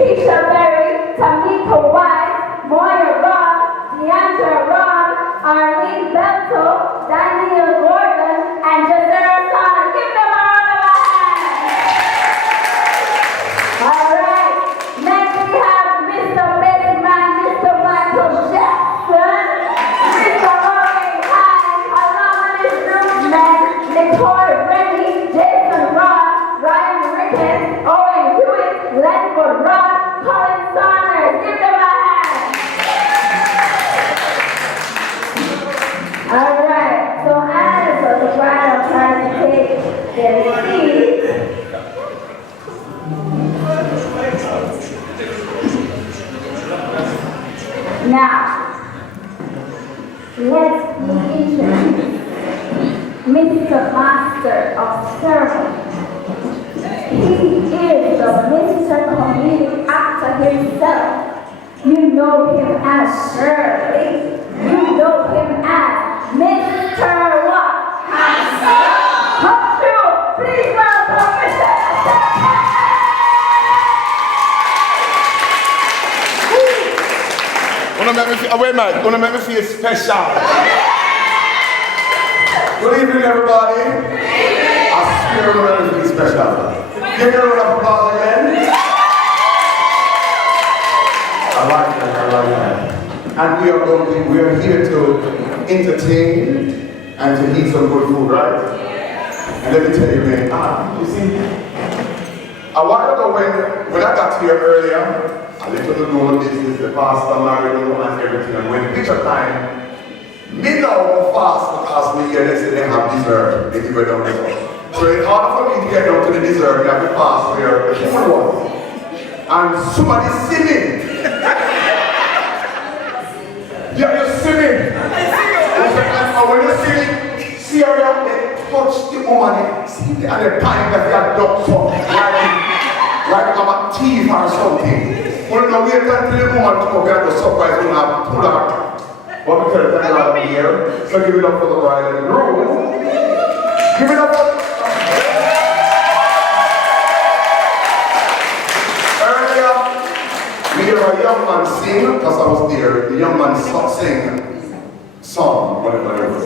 Keisha Berry, Tamika White, Moya Ross, Deandra Ron, Arlene Belto, Daniel Gordon, and Jazera Sana. Give them a round of applause. All right. Next we have Mr. Bassman, Mr. Michael Jackson, Mr. Owen Hines, along with his groomsmen, Nicole Rennie, Jason Ross, Ryan Ricketts, Owen Hewitt, Glenford Ross, Colin Saunders. Give them a hand. All right. So as the bride of trying to take their seat, now, let's introduce Mr. Master of Ceremony. He is the Mr. Comedic actor himself. You know him as Shirley. You know him as Mr. What? Handsome. Come through. Please welcome Mr. Yasasha. Wait a minute, gonna make me feel special. Good evening, everybody. I swear we're gonna make me feel special. Give me a round of applause again. I like that. And we are here to entertain and to eat some good food, right? And let me tell you, man, you see, a while ago when I got here earlier, I little know this, the pastor married and everything, and when picture time, me now fast because me here they say they have dessert, they give it down there. So in order for me to get down to the dessert, you have to pass where the food was. And somebody see me. Yeah, you see me. And when you see me, see how they touch the woman, see the and the time that they have done something, like I'm a thief or something. Well, now we can't tell the woman to come here to surprise when I pull her. But we tell the time I'll be here. So give it up for the bride and groom. Give it up for the... Earlier, we heard a young man sing, because I was there. The young man sang song, whatever it was.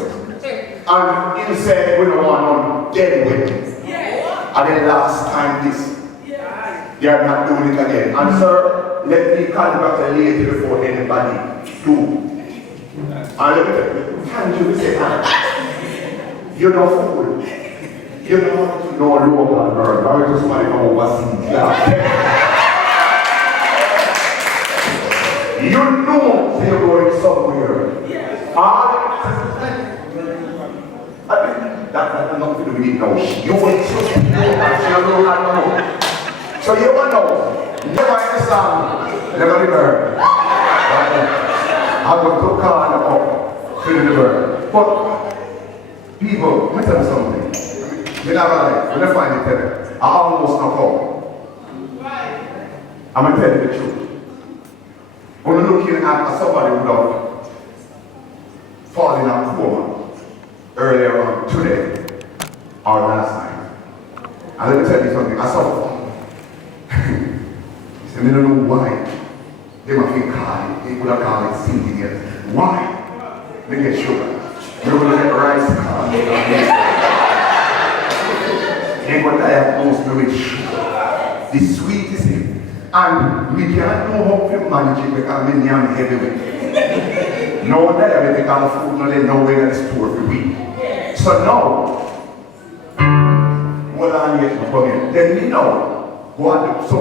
And he said, we don't want no dead weddings. And the last time this, they are not doing it again. And sir, let me congratulate you before anybody do. And let me tell you, can't you say that? You're not fool. You don't know local bird. I just want to come overseas. You know you're going somewhere. That's not to do with it now. You will just know. So you will know. Never in the sun, never the bird. I'm going to call up to the bird. But people, let me tell you something. When I find it there, I almost knock out. I'm going to tell you the truth. When you're looking at somebody without falling out woman earlier on today or last night, and let me tell you something. I saw I don't know why they might think they would have called it singing it. Why? They get sugar. You're going to get rice card. They're going to diagnose me with sugar. The sweetest thing. And we can't know how to manage it because we are heavyweight. No diabetic on food, no, they know where the store for week. So now, what I need to come in, then we know what. So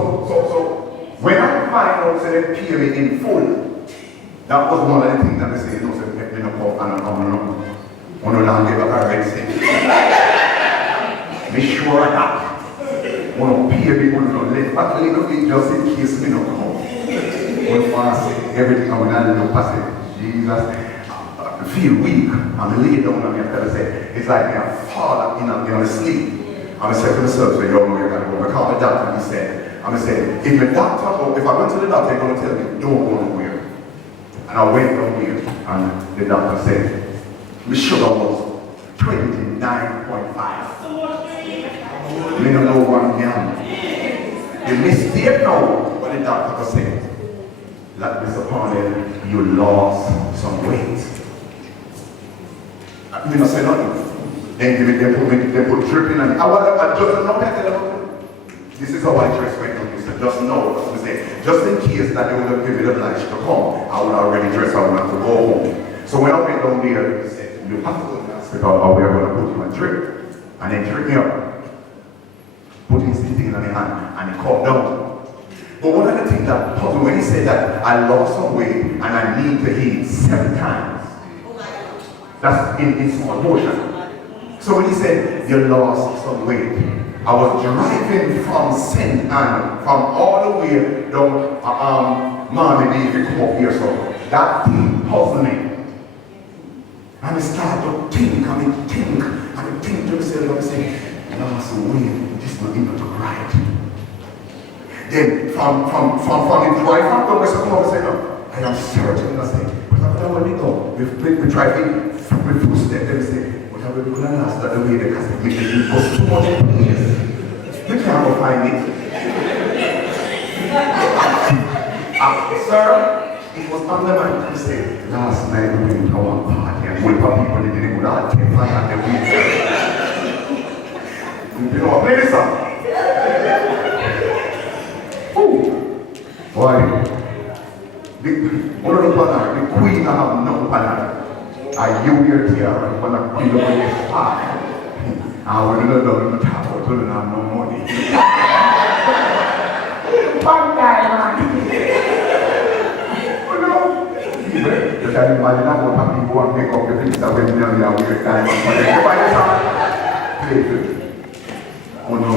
when I find out that they pay me in full, that was one of the things that they say, no, say, let me not go and I'm not give a red thing. Be sure that. One pay me, one let back a little bit just in case me not come. One fast, everything I will not do pass it. Jesus, I feel weak. I'm lay down and I say, it's like I fall in sleep. I'm saying to myself, so you know you're going to go. I call the doctor and he said, I'm saying, if the doctor, if I went to the doctor, they're going to tell me, don't go nowhere. And I went down here and the doctor said, my sugar was 29.5. Me don't know 1 gram. The mistake now, what the doctor was saying, that Mr. Parnell, you lost some weight. I mean, I say nothing. Then they put dripping and I just know that. This is how I dress right now, Mr. Just know, as we say, just in case that they would have given me the obliged to come, I would already dress, I would have to go home. So when I went down there, he said, you have to go to the hospital or we are going to put you on drip. And then drip me up. Put his thing in my hand and he calmed down. But one of the things that puzzled me when he said that I lost some weight and I need to eat 7 times. That's in small portion. So when he said you lost some weight, I was driving from St. Anne, from all the way down Marmy to come up here. So that thing puzzled me. And I started to think to myself, I say, lost weight, this is not even to right. Then from the drive from the west, I come up and say, no, I am certain, I say, but after when we go, we try to footstep, then we say, what are we going to last that the way they cast it, it goes too much years. You can't go find it. Sir, it was on the mind to say, last night we went to our party and we people that didn't go out, can't find out the weekend. You know, play this song. Ooh. Boy. One of the banner, the queen have no banner. I you here here, I'm gonna queen of the park. I want to know the top, I don't have no money. One guy, man. Oh no. You can imagine how people want to make up the things that when you're weird time. Everybody song. Play it. Oh no.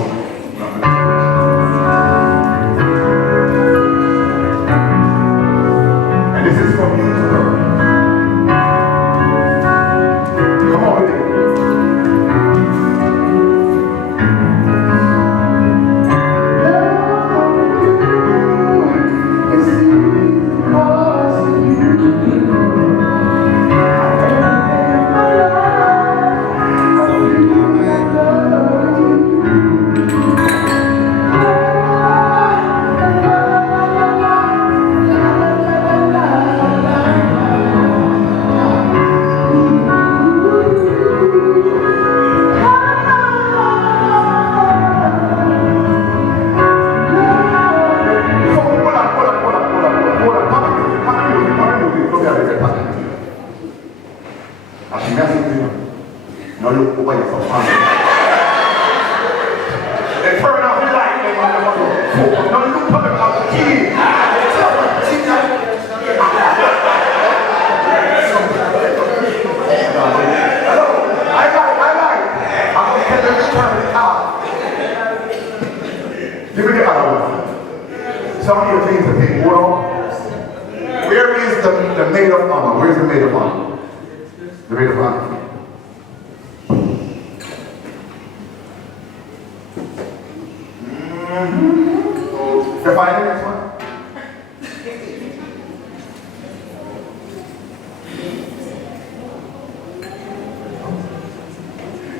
And this is from you to her. Come on with it.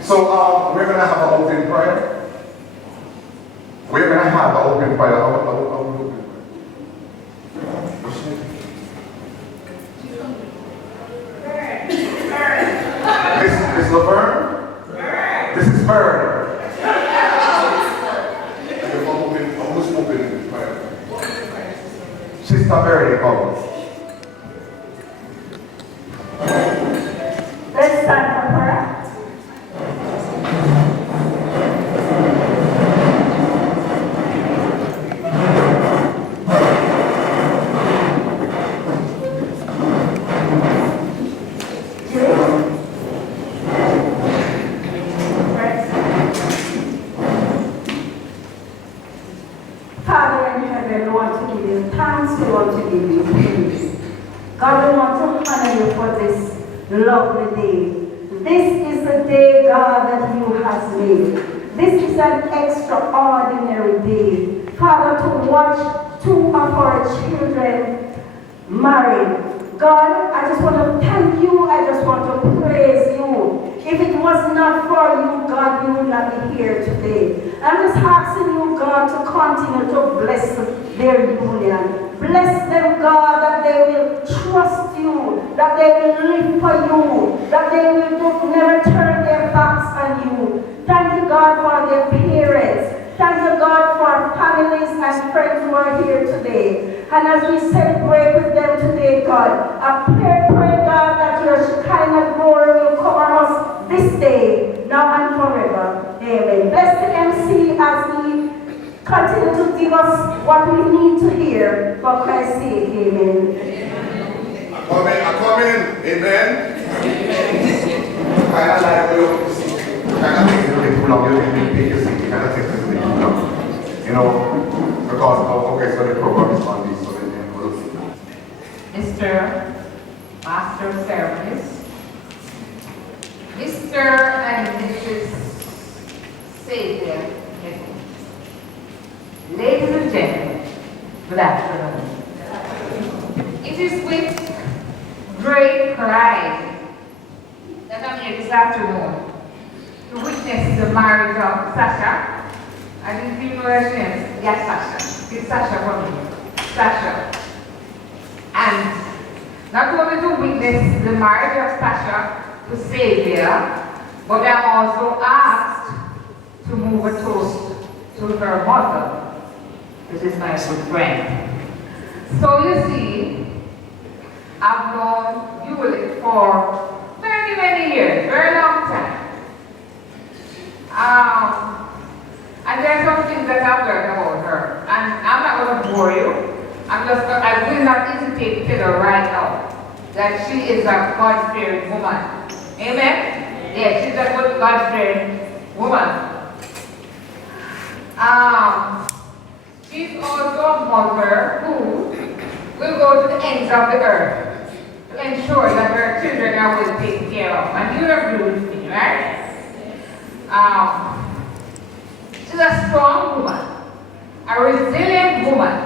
So we're going to have an open prayer. We're going to have an open prayer. Miss Laverne? This is Bird. Who's open prayer? Sister Verdi, oh. Let's stand for prayer. Lovely day. This is the day, God, that you have made. This is an extraordinary day. Father, to watch 2 of our children married. God, I just want to thank you. I just want to praise you. If it was not for you, God, we would not be here today. I'm just asking you, God, God to continue to bless their union. Bless them, God, that they will trust you, that they will live for you, that they will never turn their backs on you. Thank you, God, for their parents. Thank you, God, for families and friends who are here today. And as we celebrate with them today, God, I pray, God, that your Shekinah glory will cover us this day, now and forever. Amen. Bless the MC as he continue to give us what we need to hear for Christ's sake. Amen. I come in. Amen. Kind of like kind of takes a bit too long. You didn't take your seat. Kind of takes a bit too long. You know, because okay, so the program is on this, so then we'll see. Mr. Master of Ceremonies, Mr. and Mrs. Savia, ladies and gentlemen, good afternoon. It is with great pride that I'm here this afternoon to witness the marriage of Sasha. I didn't even know her name is Yasasha. It's Sasha for me. Sasha. And not only to witness the marriage of Sasha to Savia, but I'm also asked to move a toast to her mother, which is my good friend. So you see, I've known Julie for many, many years, very long time. And there are some things that I've learned about her. And I'm not going to bore you. I will not hesitate to tell her right now that she is a God-fearing woman. Amen? Yes, she's a good God-fearing woman. She's also a mother who will go to the ends of the earth to ensure that her children are well taken care of. And you agree with me, right? She's a strong woman, a resilient woman,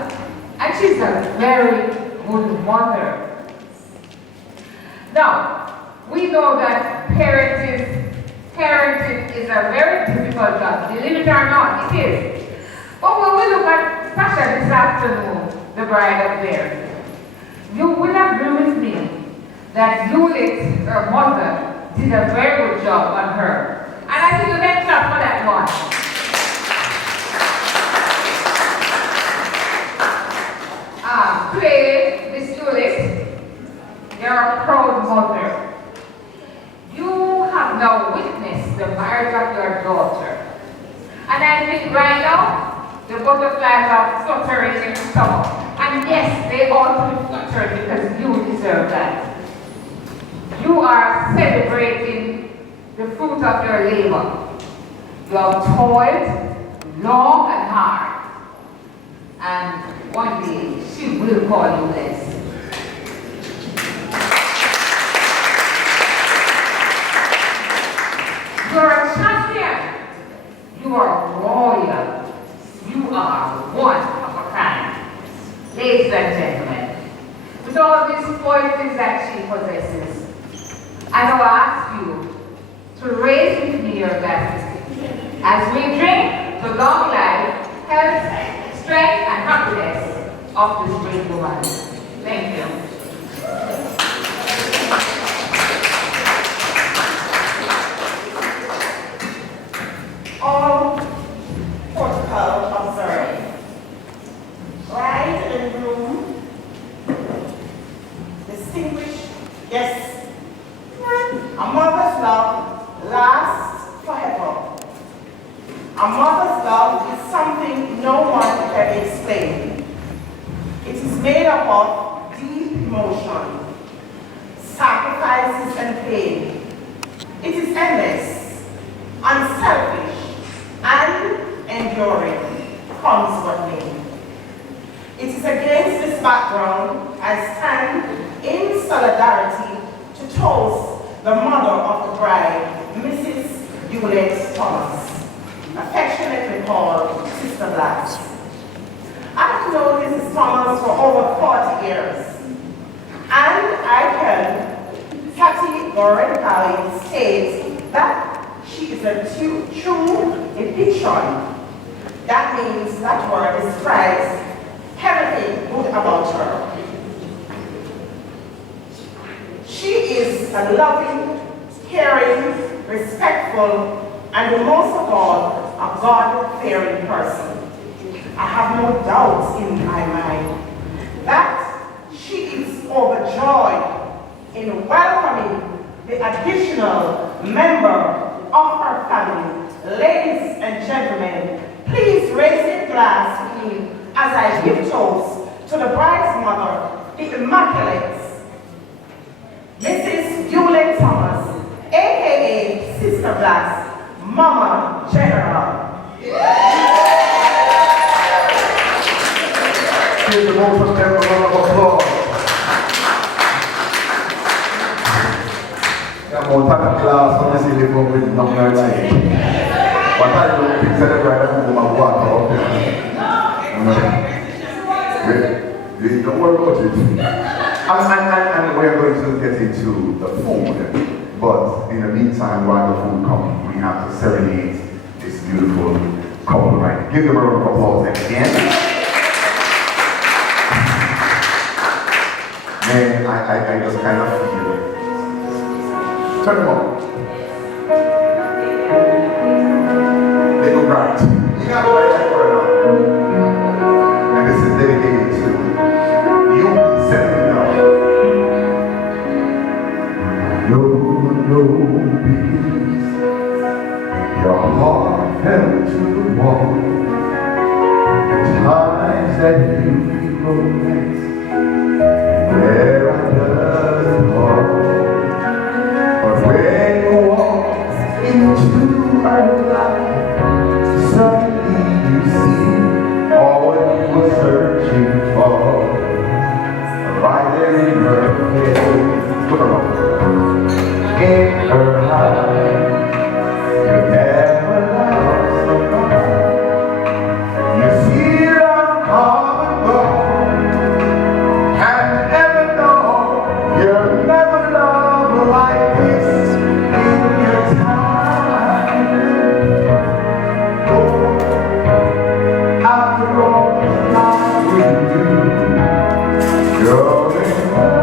and she's a very good mother. Now, we know that parenting is a very difficult job. Believe it or not, it is. But when we look at Sasha this afternoon, the bride up there, you will agree with me that Juliet, her mother, did a very good job on her. And I think you can clap for that one. Today, Miss Juliet, you're a proud mother. You have now witnessed the marriage of your daughter. And I think right now, the butterflies are fluttering in your stomach. And yes, they ought to be fluttered because you deserve that. You are celebrating the fruit of your labor. You have toiled long and hard. And one day, she will call you this. You are a champion. You are royal. You are one of a kind. Ladies and gentlemen, with all these qualities that she possesses, I now ask you to raise with me your glasses as we drink the long life, health, strength, and happiness of this great woman. Thank you. All protocol observed. Bride and groom, distinguished guests, a mother's love lasts forever. A mother's love is something no one can explain. It is made up of deep emotion, sacrifices, and pain. It is endless, unselfish, and enduring, comes what may. It is against this background I stand in solidarity to toast the mother of the bride, Mrs. Juliet Thomas, affectionately called Sister Black. I've known Mrs. Thomas for over 40 years, and I can categorically state that she is a true depiction, That means that word describes everything good about her. She is a loving, caring, respectful, and most of all, a God-fearing person. I have no doubts in my mind that she is overjoyed in welcoming the additional member of her family. Ladies and gentlemen, please raise your glass with me as I give toast to the bride's mother, the Immaculate, Mrs. Hewlett Thomas, aka Sister Blast, Mama General. Give the most of them a round of applause. I'm going to take a glass when I see the book with number 13. What I do is celebrate and go my water up there. Don't worry about it. And we're going to get into the food. But in the meantime, while the food comes, we have to serenade this beautiful couple, right? Give them a round of applause again. Man, I just kind of feel it. Turn them on. They go right. You got to write that word out. And this is dedicated to you, setting up. No peace. Your heart fell to the wall. The times that you romance. There I does fall. But when you walk into her life, suddenly you see all what you were searching for. Right there in her head, put her on. In her eyes, you never lost someone. You see love come and go. You'll never love like this in your time. Oh, after all the time with you, you're in love.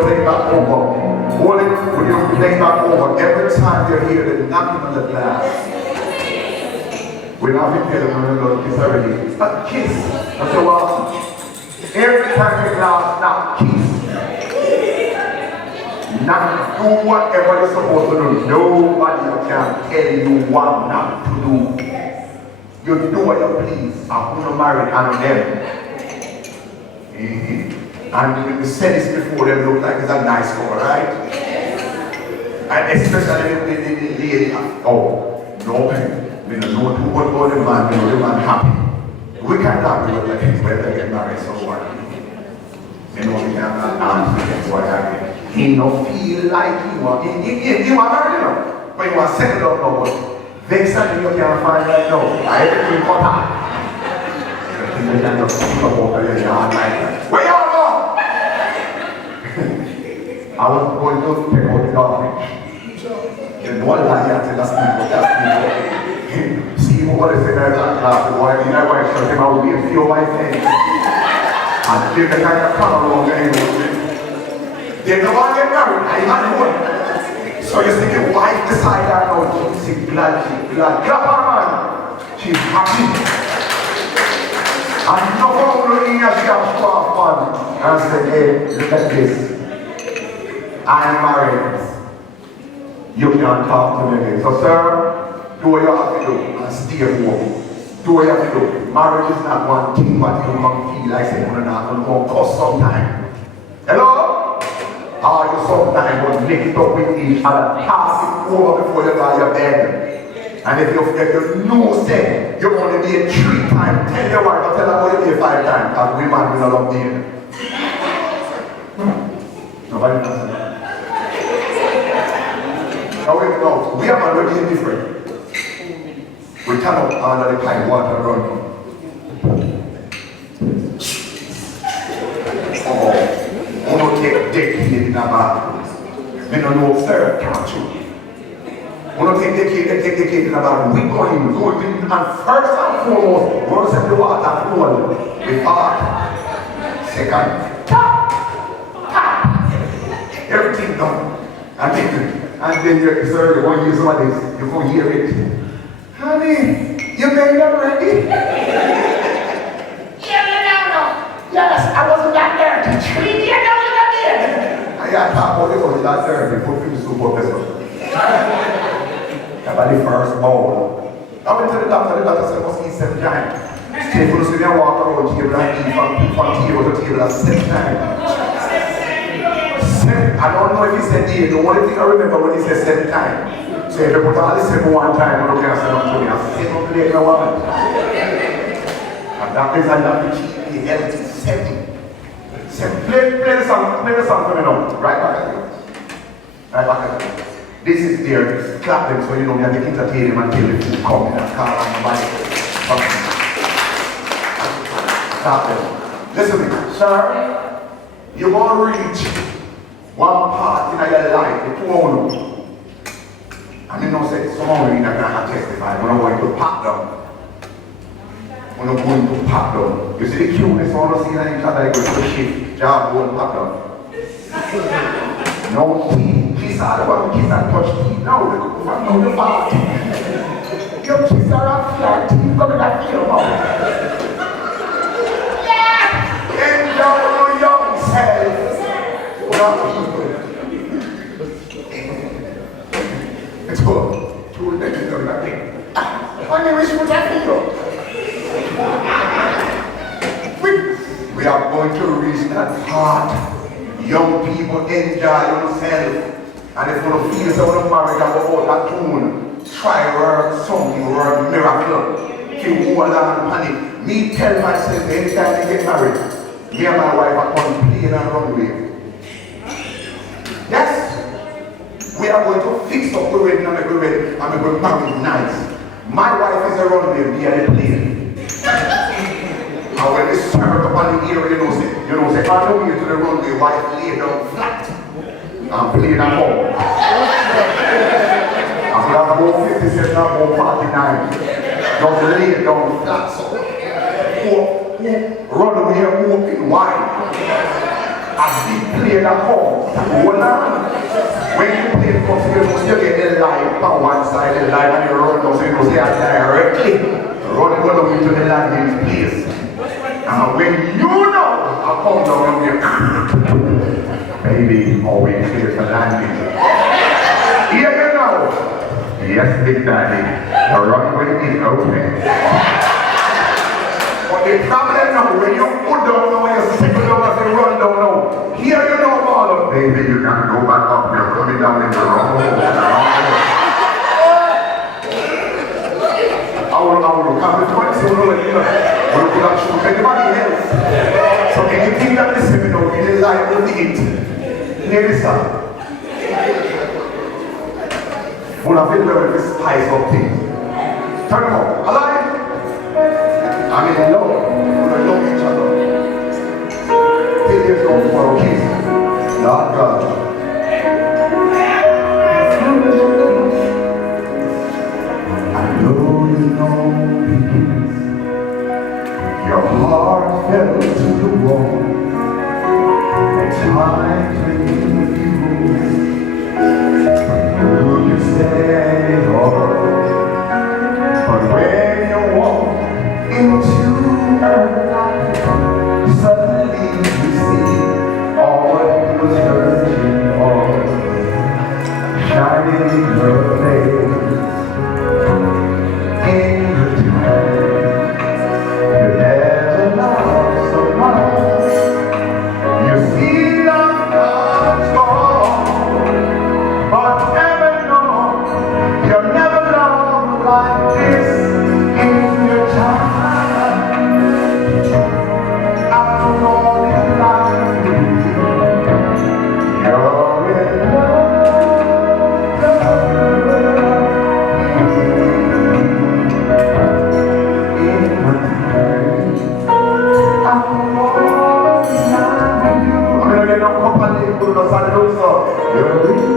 Take back over. Hold it, put your leg back over. Every time you're here, they're knocking on the glass. We're not going to tell them we're going to kiss already. It's not a kiss. That's so awesome. Every time your glass, now kiss. Now do whatever you're supposed to do. Nobody can tell you what not to do. You do what you please. I'm going to marry and them. And we said this before, they look like it's a nice couple, right? And especially the lady, oh, no, we don't know what about the man, we know the man happy. We can't argue with like him, whether they get married so what. You know, we can't answer against what happened. He don't feel like he want, he want married, you know, but he want to settle up now, but vex and you can't find right now. Everything cut out. You can't just keep up over your yard like that. Where you are? I was going to take out the garbage. And one lie and say, that's people. See what is in there, that class, the wife, you know, why I showed him, I would be a few white things. And give the kind of color along the end. They don't want to get married, I had one. So you see the wife beside her now, she's glad, clap her man. She's happy. And no one in her, she has to have fun. And say, hey, look at this. I'm married. You can't talk to me again. So, sir, do what you have to do and stay home. Do what you have to do. Marriage is not one thing, but you can feel like saying, we're not going to cost sometime. Hello? Are you sometimes going to mix up with each other, pass it over before you go to your bed? And if you know, say, you only be 3 times, tell your wife, tell her what you be 5 times, because we man will not love me. Nobody knows that. No, we are already different. We cannot under the kind water run. Me no know, sir, catch you. We don't take decade about we going, and first and foremost, we don't set the water flow with heart. Second, tap, everything done. And then you, sir, you want to use some of this, you're going to hear it. Honey, you made them ready? Yes, I wasn't that dirty. 3 years ago, you got there. I thought about it was that dirty, put you super vessel. About the first bowl. I went to the doctor said, I must eat 7 times. Stay for the city and walk around the table and eat from table to table at 7 times. 7. I don't know if he said 8. The only thing I remember when he said 7 times. So if you put all the 7 one time, I'm not going to say to me. I'll say no today, no one. And that is enough to keep me healthy. 7. Play the song for me now. Right back at you. Right back at you. This is their clapping, so you know we have to entertain them until the food comes. That's called on the mic. Clap them. Listen to me, sir. You're going to reach one part in your life, the 2 only. I mean, no say, someone in that can testify. We're not going to pop down. We're not going to pop down. You see the cuteness, one of see that each other, go to the shift, job, go and pop down. No teeth. Kiss all about kiss and touch teeth. No, they come from the fart. Your kiss are up your teeth, come in that feel mouth. Enjoy your young self. Young people. It's good. Too late to do that thing. Only wish would have feel. We are going to reach that part. Young people enjoy yourself. And if you want to feel someone married and go out that tune, try work something, work miracle. If you hold on and panic. Me tell myself anytime I get married, me and my wife are on plane and runway. Yes? We are going to fix up the wedding and make the wedding and make the marriage nice. My wife is a runway, me and the plane. And when they serve up on the ear, you know, say, on the way to the runway, wife lay down flat and play at home. And we have about 57 and about 49. Just lay down flat, so runway open wide. And he played at home. Hold on. When you play the first, you still get the light on one side, the light and you run down, so you know, say directly. Run all the way to the landing place. And when you know I come down and you baby, always clear for landing. Here you know. Yes, Big Daddy. The runway is open. But the problem now, when you put down now, when you settle down and you run down now, here you know, Marlon. Baby, you can go back up. You're coming down in the wrong hole. I will come with 20 so you know. We could have shown anybody else. So anything that is seminar, we didn't like to eat. Here is that. We'll have been very spice of things. Turn them up. Alive? I'm in love. We'll love each other. Till there's no more kiss. Lord God. I know you know your heart fell to the wall. At times when you can stand it all. But when you walk into the light, suddenly you see all what he was searching for. and they put us on the look, so you're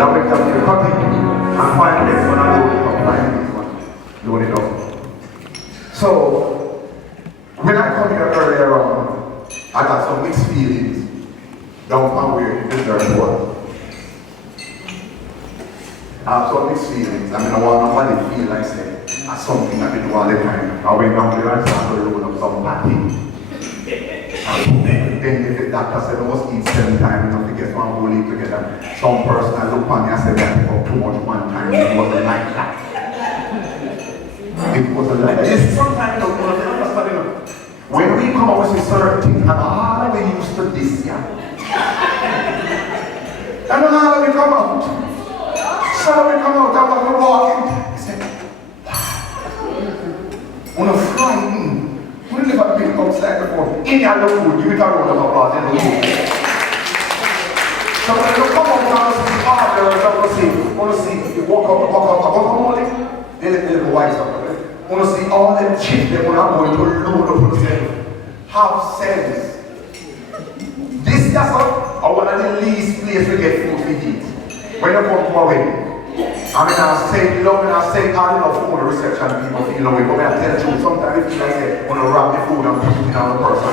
now we come to the cutting and find this one and find this one. Load it up. So, when I come here earlier on, I got some mixed feelings down from where the church was. I have some mixed feelings. I mean, I want nobody to feel like saying that's something that we do all the time. I went down there and started loading up some patty. Then if the doctor said I must eat 7 times enough to get one whole week together, some person I looked on me and said that I took too much one time. It wasn't like that. It wasn't like that. It's sometimes when we come out with certain things, and how we used to this, yeah. And how we come out. So we come out and when we walk in, we say, wow. On a frightened. We never been outside before. In your food, give it a round of applause in the food. So when you come out and see others, I want to see, you walk out morning, they let the little whites up. I want to see all them chicks that when I'm going to load up on themselves. Have sense. This just one of the least place to get food to eat. When you come to a wedding. I mean, I say love and I say all enough food on the reception people feel no way. But when I tell the truth, sometimes it feels like I want to wrap the food and put it in on the person.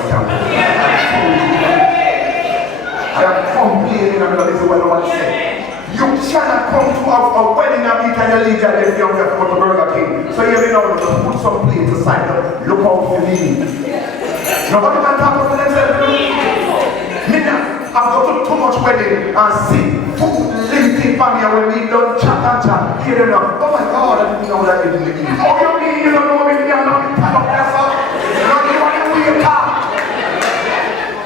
I am complaining and this is what nobody said. You cannot come to a wedding and eat and you leave there if you don't have to go to Burger King. So here we know, just put some plates aside. Look out for me. Nobody can talk about themselves. I've got to too much wedding and see food limited for me and when we done chat and chat, hear them now, oh my God, I didn't know that you didn't eat. Oh, you mean you don't know me, you're not the type of person? You don't know what you car.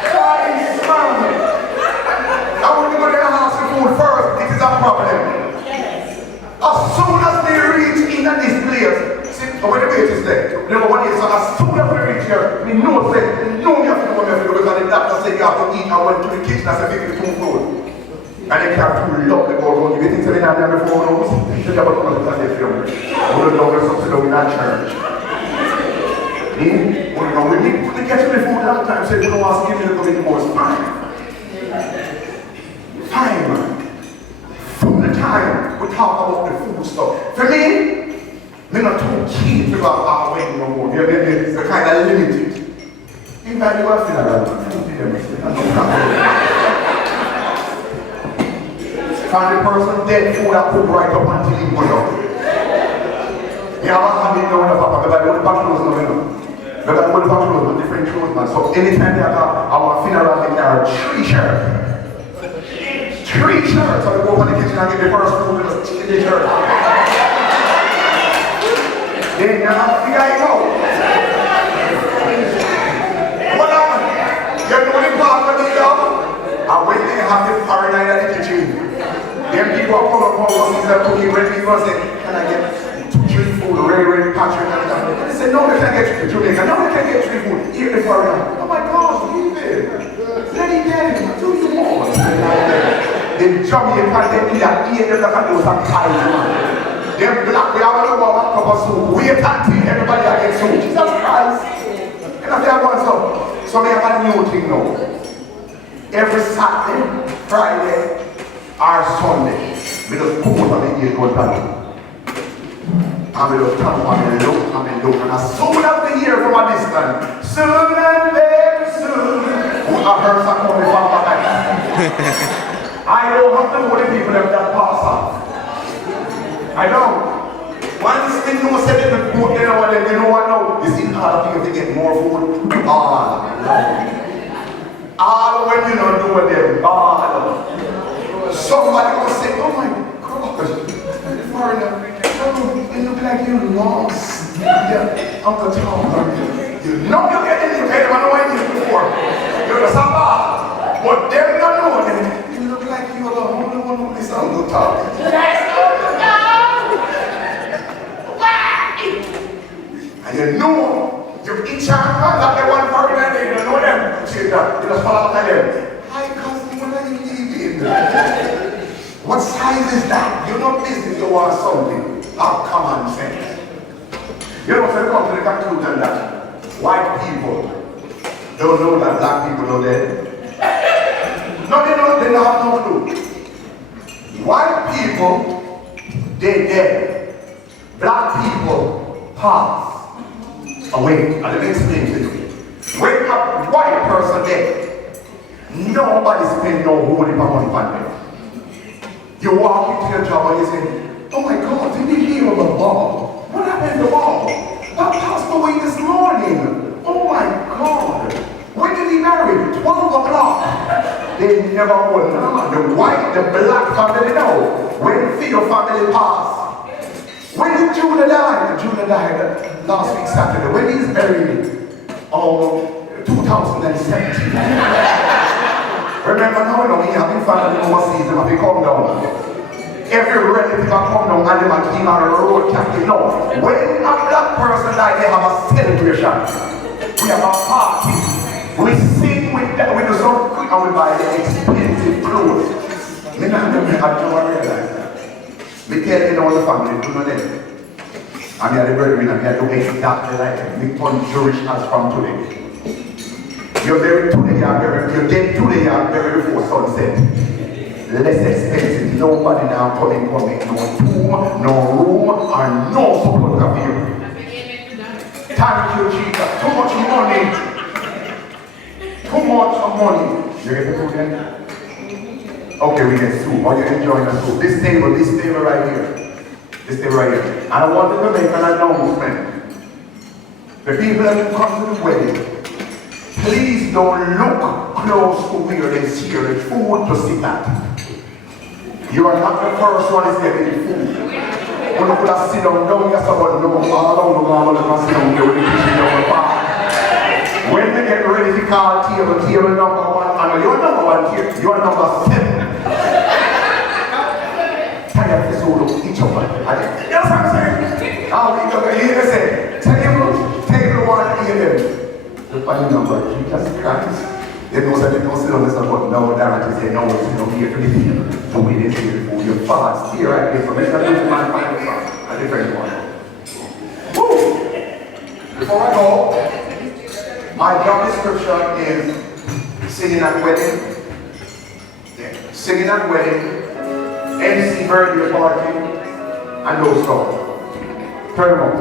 Christ, man. I want to go to the house for food first, this is a problem. As soon as they reach in this place, see, when the wait is there, number one is, so as soon as we reach here, we know me have to do what we have to do because the doctor said you have to eat and went to the kitchen and said, give me the food. And they can't too love the God on you. They think they're not there before those. They never come to the film. We don't know what's up to do in that church. When we get to the food a lot of times, say, we don't want to give me a little bit more. It's fine. Fine, man. From the time we talk about the food stuff. For me, we're not too keen to about our wedding no more. They're kind of limited. In fact, you are feeling like find the person dead food that cook right up until he goes up. You have a habit now, Papa, but I want to pack clothes now, you know. But I want to pack clothes with different clothes, man. So anytime they have our funeral, they carry 3 shirts. 3 shirts. So they go over the kitchen and get the first food and just change the shirt. Then you have to figure it out. What happened? You know the part of the dog? And when they have the foreigner in the kitchen, them people are coming up and see them cooking red people and say, can I get 2-3 food, red, Patrick and stuff? And they say, no, they can't get 3 Jamaican. No, they can't get 3 food. Here the foreigner. Oh my gosh, leave it. Let him get it. Do you want? Them Jamaican, they need that ear, them that can do some pies, man. Them black, we have a cup of soup. Wait until everybody gets soup. Jesus Christ. And I say, I want some. So they have a new thing now. Every Saturday, Friday, or Sunday, we just come out of the gate one time. And we just come and look, and as soon as we hear from a distance, soon and very soon, we have heard some coming from behind. I don't have to know the people that pass off. I don't. Once they know say they don't know what they know what now, it's in order for you to get more food. All when you don't do what they're somebody will say, oh my God, the foreigner, you look like you lost. Yeah, Uncle Tom, you know you're getting in your head, I don't know what you before. You're the Savia, but they're not knowing it. You look like you're the only one who is Uncle Tom. Yes, Uncle Tom! And you know you've each other, like the one for them, they don't know them. You just follow after them. Hi, cousin, what are you eating? What size is that? You're not business, you want something. Have common sense. You know, so you come to the conclusion that white people don't know that black people know them. No, they don't have no clue. White people, they dead. Black people pass away. And let me explain to you. When a white person dead, nobody spend no money for money on them. You walk into your job and you say, oh my God, did you hear of the ball? What happened to the ball? That passed away this morning. Oh my God. When did he marry? 12 o'clock. They never will know. The white, the black family know. When Theo family passed. When did Judah die? Judah died last week Saturday. When he's buried? 2017. Remember now, we have been family overseas and we come down. Every relative that come down and them came on a road captive. No. When a black person dies, they have a celebration. We have a party. We sing with that, we do some quick and we buy the expensive clothes. Me not know me had to realize that. Me tell you all the family, do not them. And me are the brethren and me are doing exactly like them. Me turn Jewish as from today. You're buried today, you're dead today, you're buried before sunset. Less expensive, nobody now coming for me. No tomb, no room, and no photography. Thank you, Jesus. Too much money. Too much money. You get the food then? Okay, we get soup. Are you enjoying the soup? This table right here. This table right here. And I wanted to make an announcement. The people that come to the wedding, please don't look close to where they share the food to sit at. You are not the first one is getting the food. When you could have sit down, you're someone know all around the sit down there with the kitchen down the park. When they get ready to call table number 1, I know you're number 1 here, you're number 7. Tired of this whole each other. You know what I'm saying? Now we go here and say, table 1 here. The funny number, Jesus Christ. They know that they don't sit on this but no, that is say no, it's not here for the people. So we didn't see it for your thoughts here right here. So let's not do my final thought. A different one. Woo! Before I go, my job description is singing at wedding, MC birthday party, and those stuff. Turn them on.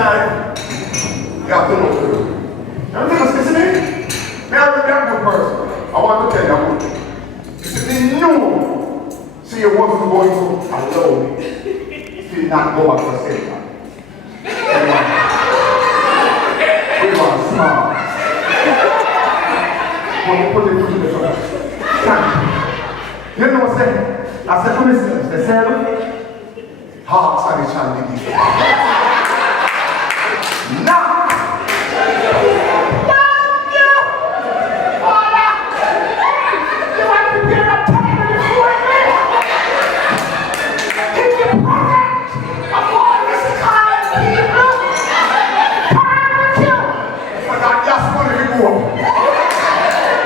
life, you have to look to it. Everything else, listen to me. May I be a good person? I want to tell you I'm good. If they knew, see you wasn't going to allow me, still not go back for Satan. We want smart. Put it to the front. You know what I'm saying? I said, Christians, they said, hearts are the challenge. Now,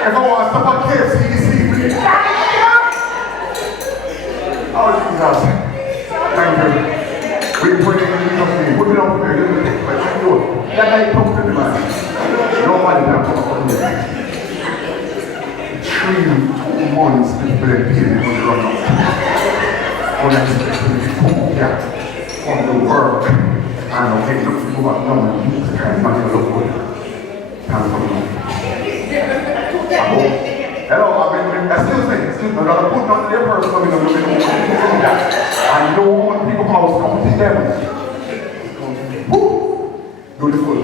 if I want to stop on KFC this evening. Oh, Jesus. Thank you. We pray in Jesus' name. Put it up there. Let's do it. That night, talk to the man. Nobody can talk from here. 2 months people are being on the run up. Unexpectedly, on the world. And okay, look for what no one is not going to look good. Can't come on. Hello, excuse me, I'm going to put on their person in the middle. I know when people come to them. Woo! Beautiful.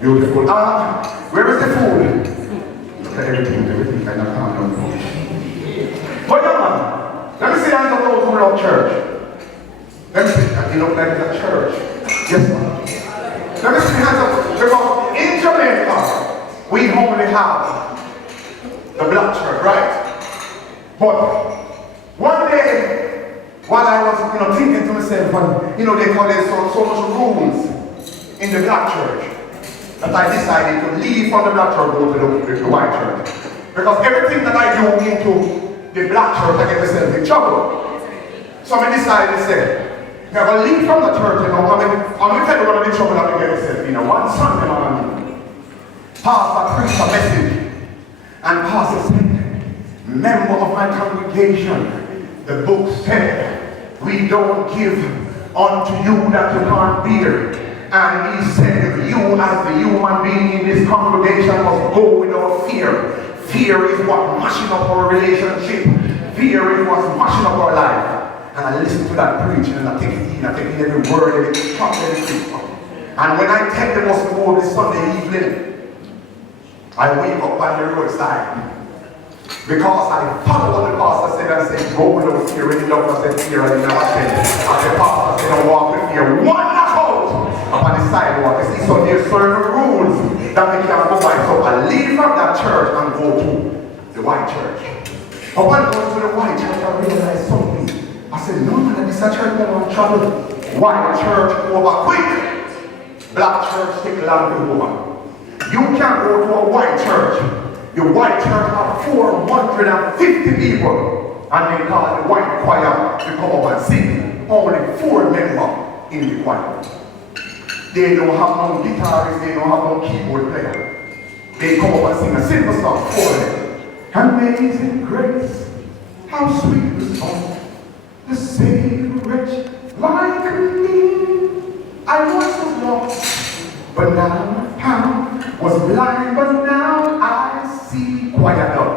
Beautiful. Where is the food? Look at everything kind of calm down. But young man, let me see hands of those who love church. Let me see, you look like it's a church. Yes, ma'am. Let me see hands of, because in Jamaica, we only have the black church, right? But one day, while I was thinking to myself, and they call it so much rules in the black church, that I decided to leave from the black church and go to the white church. Because everything that I do into the black church, I get myself in trouble. So I decided to say, I'm going to leave from the church, I'm going to tell you what the trouble that I get myself in. One Sunday morning, Pastor preached a message. And Pastor said, member of my congregation, the book said, we don't give unto you that you can't bear. And he said, you as the human being in this congregation must go without fear. Fear is what mashing up our relationship. Fear is what's mashing up our life. And I listened to that preaching and I take it in every word, every thought, everything. And when I take the bus home this Sunday evening, I wake up by the roadside because I follow what the pastor said and said, go without fear. When the doctor said fear, I did not say. And the pastor said, don't walk with fear. One knockout upon the sidewalk. You see, so there's certain rules that we can't go by. So I leave from that church and go to the white church. But when I go to the white church, I realized something. I said, no, man, this is a church that won't trouble. White church over quick. Black church take long to over. You can't go to a white church. The white church have 450 people. And they call the white choir to come up and sing. Only 4 members in the choir. They don't have no guitarist, they don't have no keyboard player. They come up and sing a simple song for them. Amazing grace, how sweet the song, the saved wretch like me. I once was lost, but now I'm found. Was blind, but now I see. Quiet up.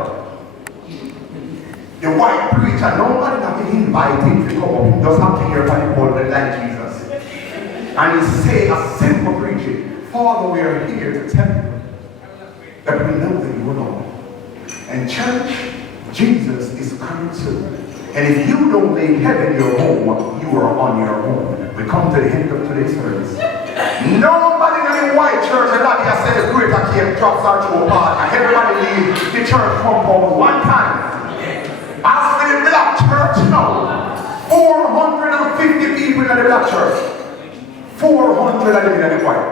The white preacher, nobody that can invite him to come up. He does not care for the pulpit like Jesus. And he say a simple preaching. Father, we are here to tell you that we know that you are Lord. And church, Jesus is coming soon. And if you don't make heaven your home, you are on your own. We come to the end of today's service. Nobody in the white church and that has celebrated a cake drops out to a part and everybody leave the church compound one time. As for the black church now, 450 people in the black church. 400 of them in the white.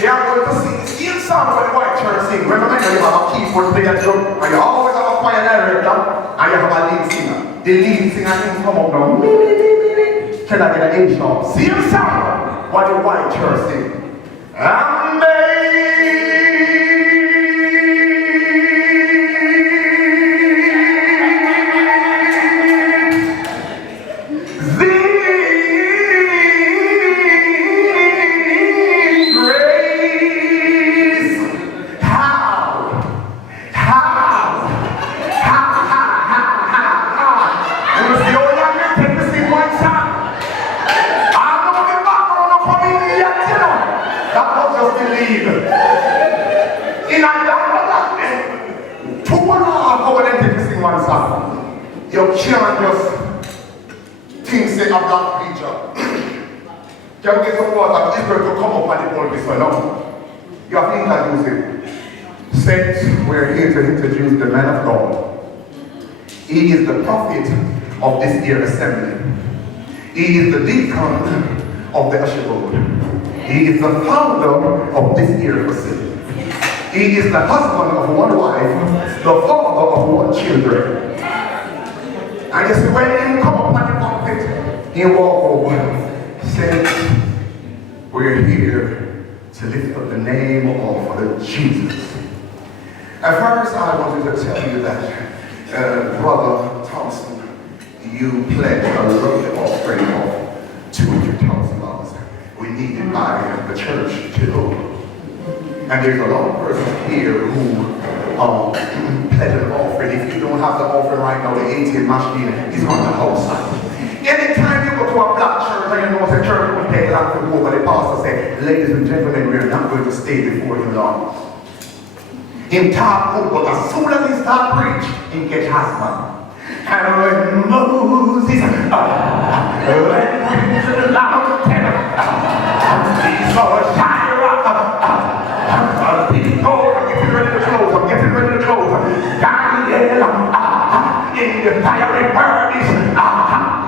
They are going to sing the same song when the white church sing. Remember, you have a keyboard player drum, and you always have a choir director, and you have a lead singer. The lead singer can come up now. Can I get an inch now? Same song what the white church sing. that, you know. That was just believe. In a that 2.5 hours and take sing one song. You can't just think say a black preacher. Can we get some water? He's going to come up and it will be so long. You have to introduce him. Saints, we're here to introduce the man of God. He is the prophet of this year assembly. He is the deacon of the usher board. He is the founder of this year facility. He is the husband of one wife, the father of one children. And you see, when he come up on the pulpit, he walk over. Saints, we're here to lift up the name of Jesus. At first, I wanted to tell you that, Brother Thompson, you pledged a lovely offering of $200,000. We needed by the church to go. And there's a lot of persons here who pledge an offering. If you don't have the offering right now, the ATM machine is on the outside. Anytime you go to a black church and you know the church will take long to go, but the pastor say, ladies and gentlemen, we're not going to stay before you long. Him talk good, but as soon as he start preach, he get husband. And when Moses went to the mountain, he saw a shiny rock. I'm getting ready to close. Daniel, in the fiery furnace.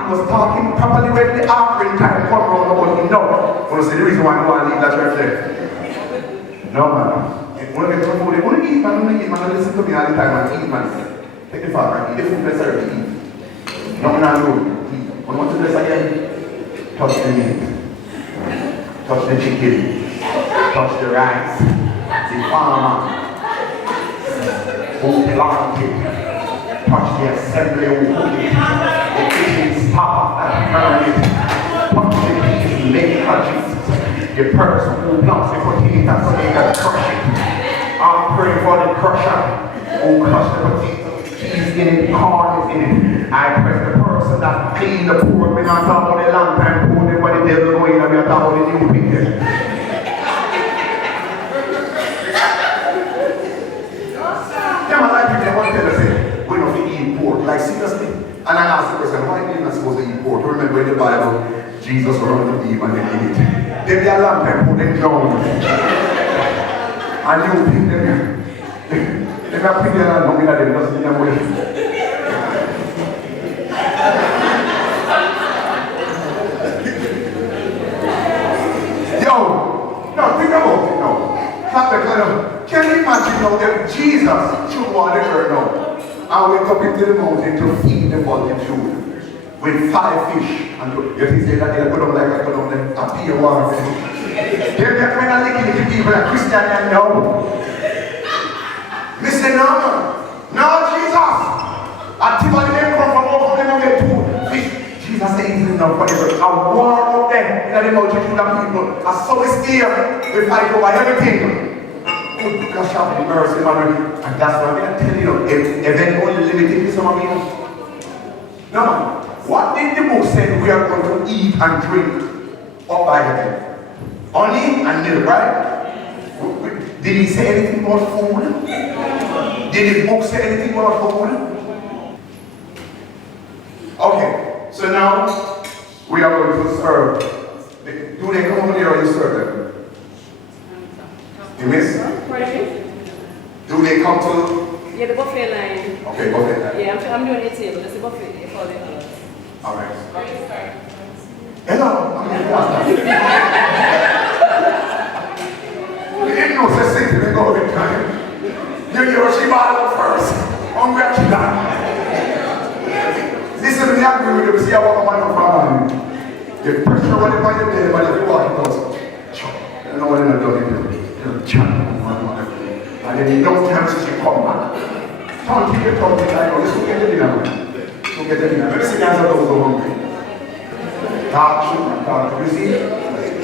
He was talking properly when the offering time come around about him. No. Want to see the reason why I want to leave that church there? No, man. When I get to food, they want to eat, man. Listen to me all the time and eat, man. Take the father, eat the food that's already eat. No, no. When want to dress again, touch the meat, touch the chicken, touch the rice, the farmer who planted, touch the assembly who put it, the kitchen staff that burned it, touch the peacemaker Jesus, the person who plants the potato so they can crush it. I'm praying for the crusher who crushed the potato. Cheese in it, corn is in it. I pray the person that cleaned the poor men on top of the long time poor them by the devil going and we are talking about the new people. Yeah, man, like people want to tell us, we don't eat pork. Like seriously. And I asked the person, why are you not supposed to eat pork? Remember in the Bible, Jesus run to Eve and they eat it. They be a long time poor them drown. And you think them. They got people that don't get them just in their way. Yo, no, think about it now. Can you imagine now if Jesus should want the girl now and went up into the mountain to feed the multitude with 5 fish and you think say that they put on like a peer water. They're kind of licky people like Christian and now. Listen now, no Jesus. Actively they come from over them and get 2 fish. Jesus said it's enough for them. I war out them in the multitude of people. I saw it steer. We fight over everything. Good gosh, have mercy, man. And that's what I'm telling you. If they only limited this on me. No, man. What did the book say we are going to eat and drink up by heaven? Honey and milk, right? Did he say anything about food? Did his book say anything about food? Okay, so now we are going to serve. Do they come over here or you serve them? You miss? Do they come to? Yeah, the buffet line. Okay, buffet line. Yeah, I'm doing it here. There's a buffet for the others. All right. Hello, I'm in Boston. You didn't know such thing to go every time. You hear she bottled first. Hungry at you down. Listen to me, I agree with you. See how I'm from the pressure when you find your belly, but if you walk, it goes. You know what they're not doing. And then in those times, she come back. Don't keep your tongue like, oh, let's go get the dinner. Let's go get the dinner. Let's see guys are those who are hungry. Talk, you see?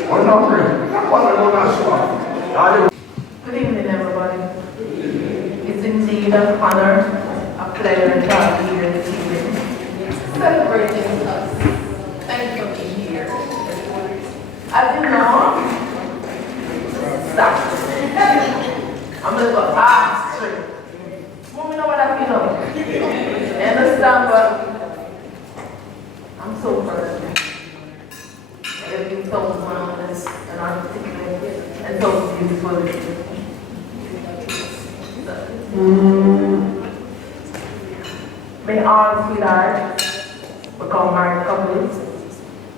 One hungry. One are going to show up. Good evening, everybody. It's indeed an honor, a pleasure to have you here this evening, celebrating us. Thank you for being here. As you know, and so beautiful. May all sweethearts become married couples,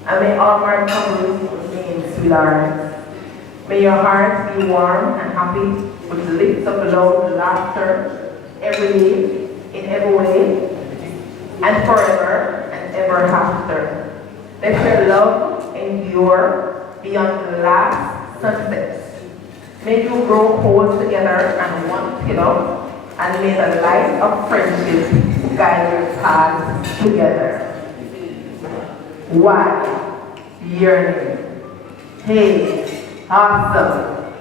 and may all married couples remain sweethearts. May your hearts be warm and happy with the lips of love, laughter, every day, in every way, and forever and ever after. Let your love endure beyond the last sunset. May you grow old together and one pillow, and may the light of friendship guide your paths together. Y, yearning. Hey, awesome.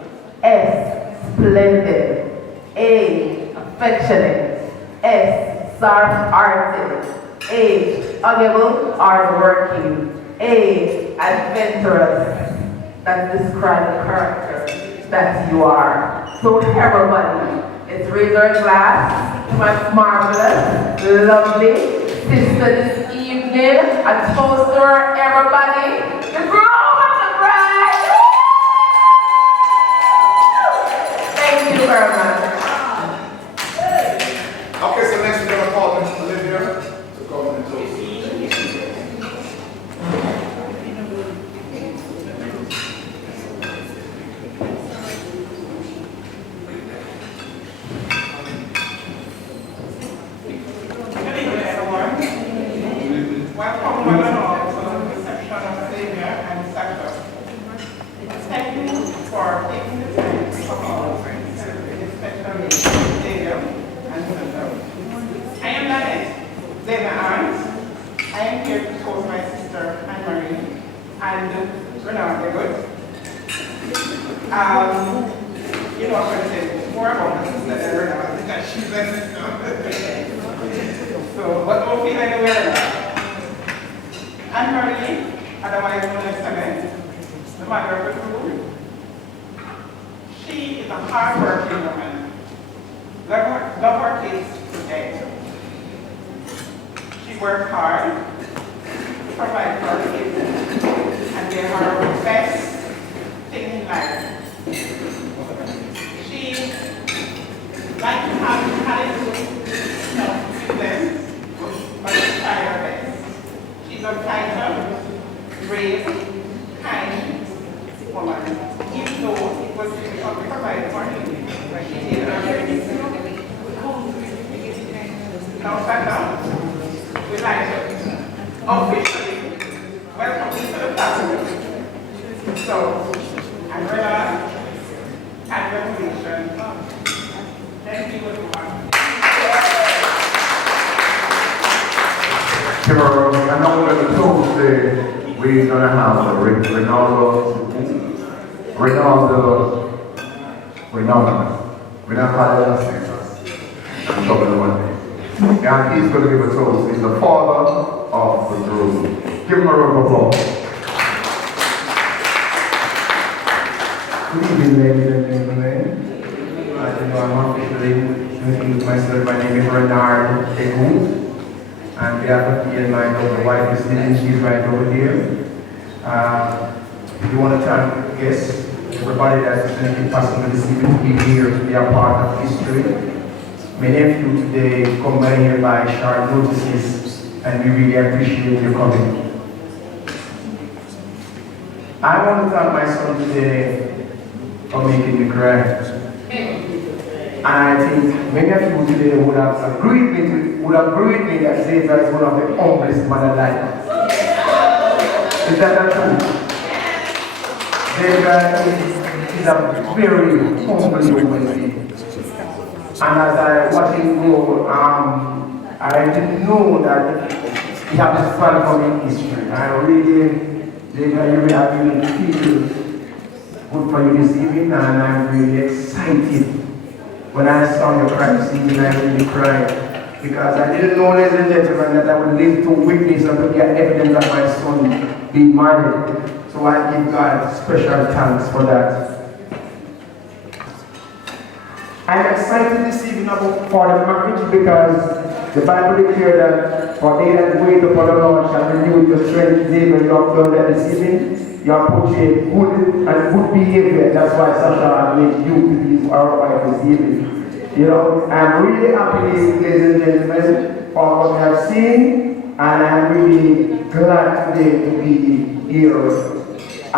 S, splendid. A, affectionate. S, soft-hearted. H, agreeable, hardworking. A, adventurous. That describes the character that you are. So everybody, let's raise our glass to my marvelous, lovely sister this evening. A toast to her, everybody. The groom and the bride. Thank you very much. Okay, so next we're going to call Olivia to come and toast. Welcome one and all to the reception of Savia and Yasasha. Thank you for taking the time to come out and celebrate this special day, Savia and Yasasha. I am Nanette, Zena Arndt. I am here to toast my sister Anne-Marie and Renard Degood. You know, I'm going to say more about my sister than Renard because she's my sister. So, but don't feel like we're Anne-Marie, otherwise known as Savia, the mother of the groom. She is a hard-working woman. Love her kids to death. She works hard to provide for her kids, and they are her best thing in life. She likes to have challenges with them, but she tries her best. She's a tighter, brave, kind woman. Even though it was difficult to provide for him, but she did her best. Now sat down. We'd like to officially welcome you to the family. So, Andrea, congratulations. Thank you, everyone. I know that the Tuesday we're gonna have a Ronaldo. We're not calling I'm talking one day. And he's gonna give a toast. He's the father of the groom. Give him a round of applause. Good evening, ladies and gentlemen. As you know, I'm officially introducing myself. My name is Renard Degood. And they have to be in mind of the wife is sitting, she's right over here. We want to thank guests, everybody that's anything possible this evening to be here to be a part of history. My nephew today come by here by short notices, and we really appreciate your coming. I want to thank my son today for making me cry. And I think many of you today would have agreed with me that Savia is one of the humblest men alive. Is that true? Savia is a very humble human being. And as I watch him grow, I didn't know that he has this transforming history. I really, Savia, you really feel good for you this evening, and I'm really excited. When I saw your cry this evening, I really cried because I didn't know, ladies and gentlemen, that I would live to witness and to get evidence of my son being married. So I give God special thanks for that. I'm excited this evening for the marriage because The Bible declares that for they that wait upon the Lord shall renew your strength. David, you have done that this evening. You have put your good and good behavior. That's why Sasha made you to be our wife this evening. You know, I'm really happy, ladies and gentlemen, for what we have seen, and I'm really glad today to be here. I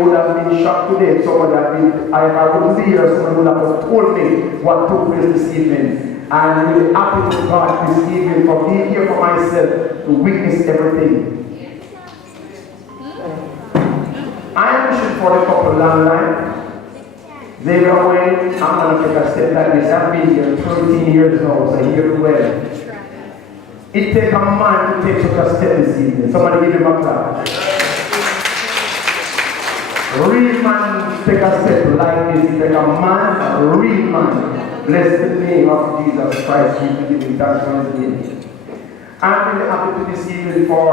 would have been shocked today if someone had been, if I wouldn't be here, someone would have told me what took place this evening. I'm really happy to God this evening for being here for myself to witness everything. I am wishing for a couple long life. They were waiting, I'm going to take a step like this. I've been here 13 years now, so here to well. It takes a man to take such a step this evening. Somebody give him a clap. A real man take a step like this. Take a man, a real man. Bless the name of Jesus Christ. We give him thanks for his name. I'm really happy to this evening for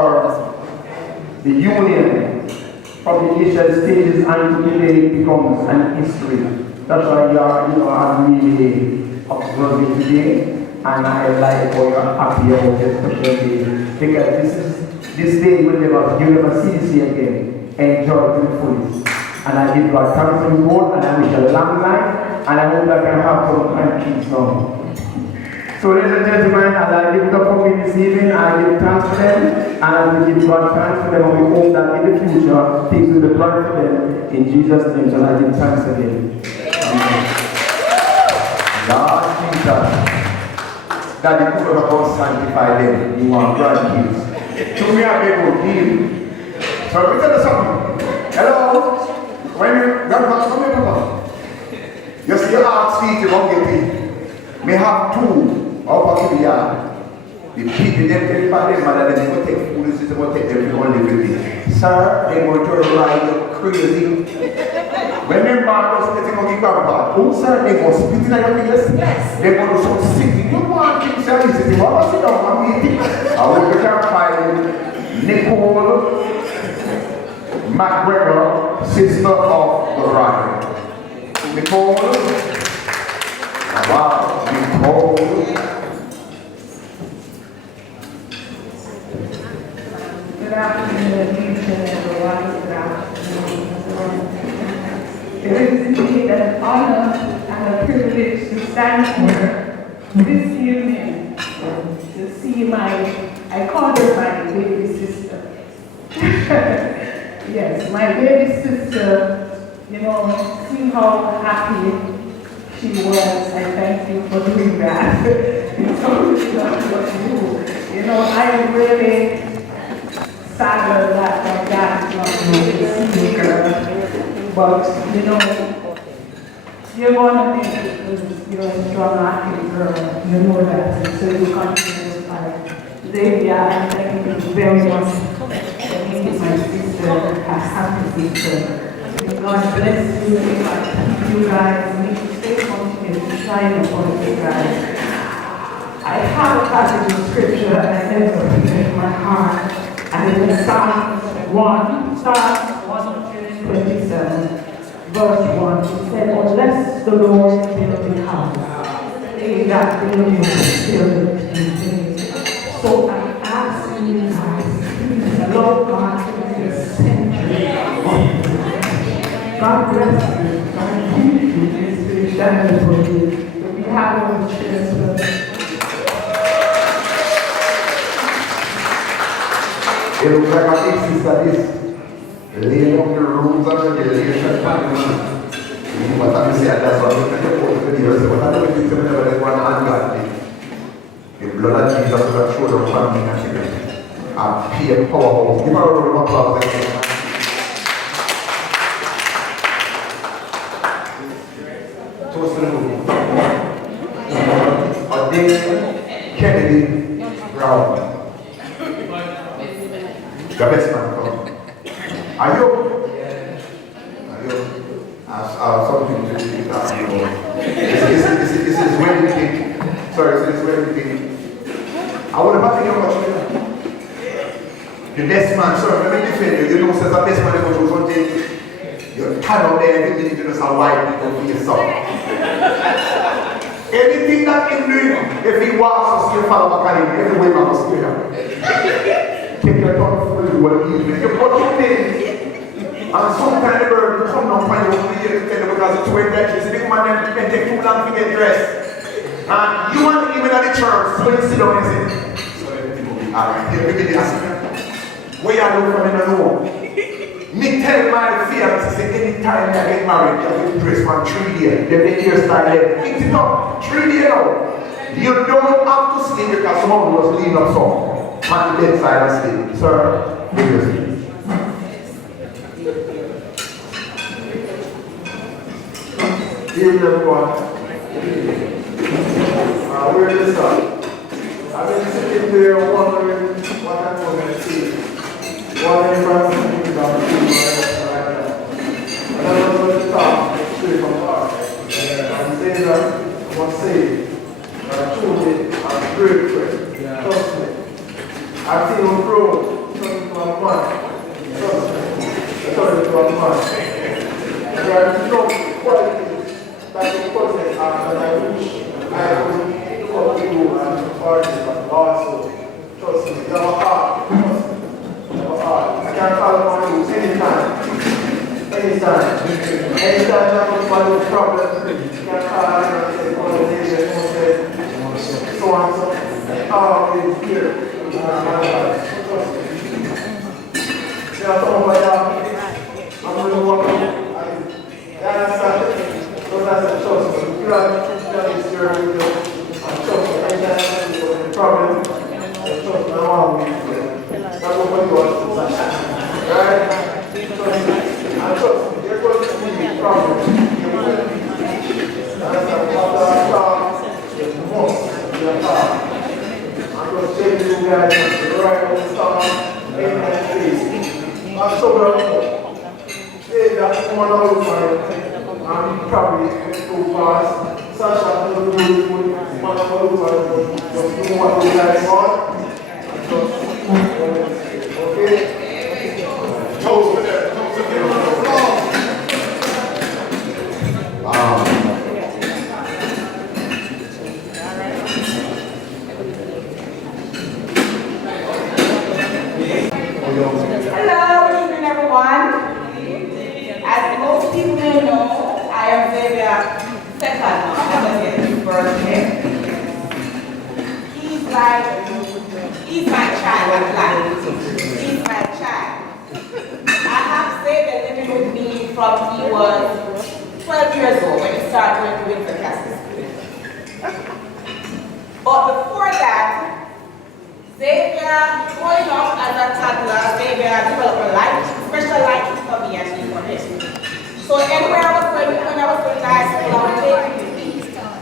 the union from the initial stages and today it becomes an history. That's why I'm really observing today, and I like how you're happy about this special day, because this day will never see this again. Enjoy it to the fullest. And I give God thanks for the Lord, and I wish a long life, and I hope I can have some grandkids now. So ladies and gentlemen, as I lift up for me this evening, I give thanks for them, and I will give God thanks for them, and we hope that in the future, things will be bright for them. In Jesus' name, so I give thanks again. Lord Jesus, that you could have sanctify them, you want grandkids. So we are able to give. So let me tell you something. Hello? When you grandfather, come here, Papa. You see your heart feet, you won't get it. May have two out of the yard. The people, them take by them, mother, then they will take food, they will take them to live with it. Sir, they will turn right, you're crazy. When them man was splitting on the grandpa, oh sir, they go spitting on your face. Yes. They go to some city. You want to say, sitting, what was it on my meeting? I will be find Nicole McGregor, sister of the bride. Nicole. Wow, Nicole. Good afternoon, everyone. Good afternoon, everyone. It is indeed an honor and a privilege to stand here this evening to see I call her my baby sister. Yes, my baby sister, see how happy she was. I thank you for doing that. It's always not what you do. I am really saddened that my dad is not really seeing her. But, you're going to make it because you're a strong active girl. You know that. So you continue to fight. Savia, I thank you very much for being my sister, a happy sister. May God bless you. May God keep you guys. May you stay continued to shine upon you guys. I have a passage of scripture and I never forget in my heart. And it's Psalm 127, verse 1. It said, unless the Lord build the house, they that build it build it in vain. So I ask you guys, please, Lord God, in this century, God bless you, God keep you, this spirituality for you. But we have our children. It looks like a big sister is laying on the rooms of the relation family. What I'm saying, that's what I'm going to do. What I'm going to do is one ungodly. The blood of Jesus will show them family and children. A peer powerhouse. Give her a round of applause. Toast to the movie. Kennedy Brown. The best man come. Are you? Are you? I have something to do with that. This is wedding thing. Sorry, this is wedding thing. I would have taken much better. The best man, sorry, let me defend you. You know, since the best man goes through something, you're tired out there, you just have white people for yourself. Anything that in doing, if he walks to still follow back at him, every way man will still him. Take your tongue fully what you do. You put it in. And sometimes the bird will come down and you will hear it because it's too infectious. The big man then can take too long to get dressed. And you want even at the church, so you sit down and say, so everything will be alright. Here, we get this. Where you are from in the room? Me tell my fiance, say anytime I get married, you have to dress for 3 days. Then the hairstyle, then fix it up. 3 days now. You don't have to sleep because someone was leaning up some. On the bedside and sleep. Sir, give your sleep. Give everyone. Where is this up? I've been sitting there wondering what I'm going to see. Wondering if I'm sitting down the street right now. And I was going to talk straight from heart. I'm saying that I'm not saved. But truly, I'm grateful. Trust me. I've seen him grow. Turn into a man. Trust me. Turn into a man. There are no qualities that you possess that I wish I could come to you and party, but also, trust me, you have a heart. Trust me. You have a heart. I can call upon you anytime. Anytime. Anytime you have a problem, you can call and say, come on, so and so. Always here. There are some of my I'm going to walk up. Yasasha, so that's a trust. You have this year with a trust. Anytime you have a problem, trust my mom. That's what you want, Sasha. Right? And trust me, you're going to be a problem. That's a problem. There's most of your time. I'm going to take you guys to the right on the star, in that face. I'm so well. Hey, that's one of those I'm probably too fast. Sasha, I'm going to do one of those just do what you guys want. Okay? Toes for that. Hello, good evening everyone. As most people may know, I am Savia's second mom. I was getting birthday. He's my child, he's my child. I have Savia living with me from he was 12 years old when he started going to winter Catholic school. But before that, Savia, growing up as a toddler, Savia developed a special liking for me and me for him. So anywhere I was going, when I was going to high school, I would take him with me.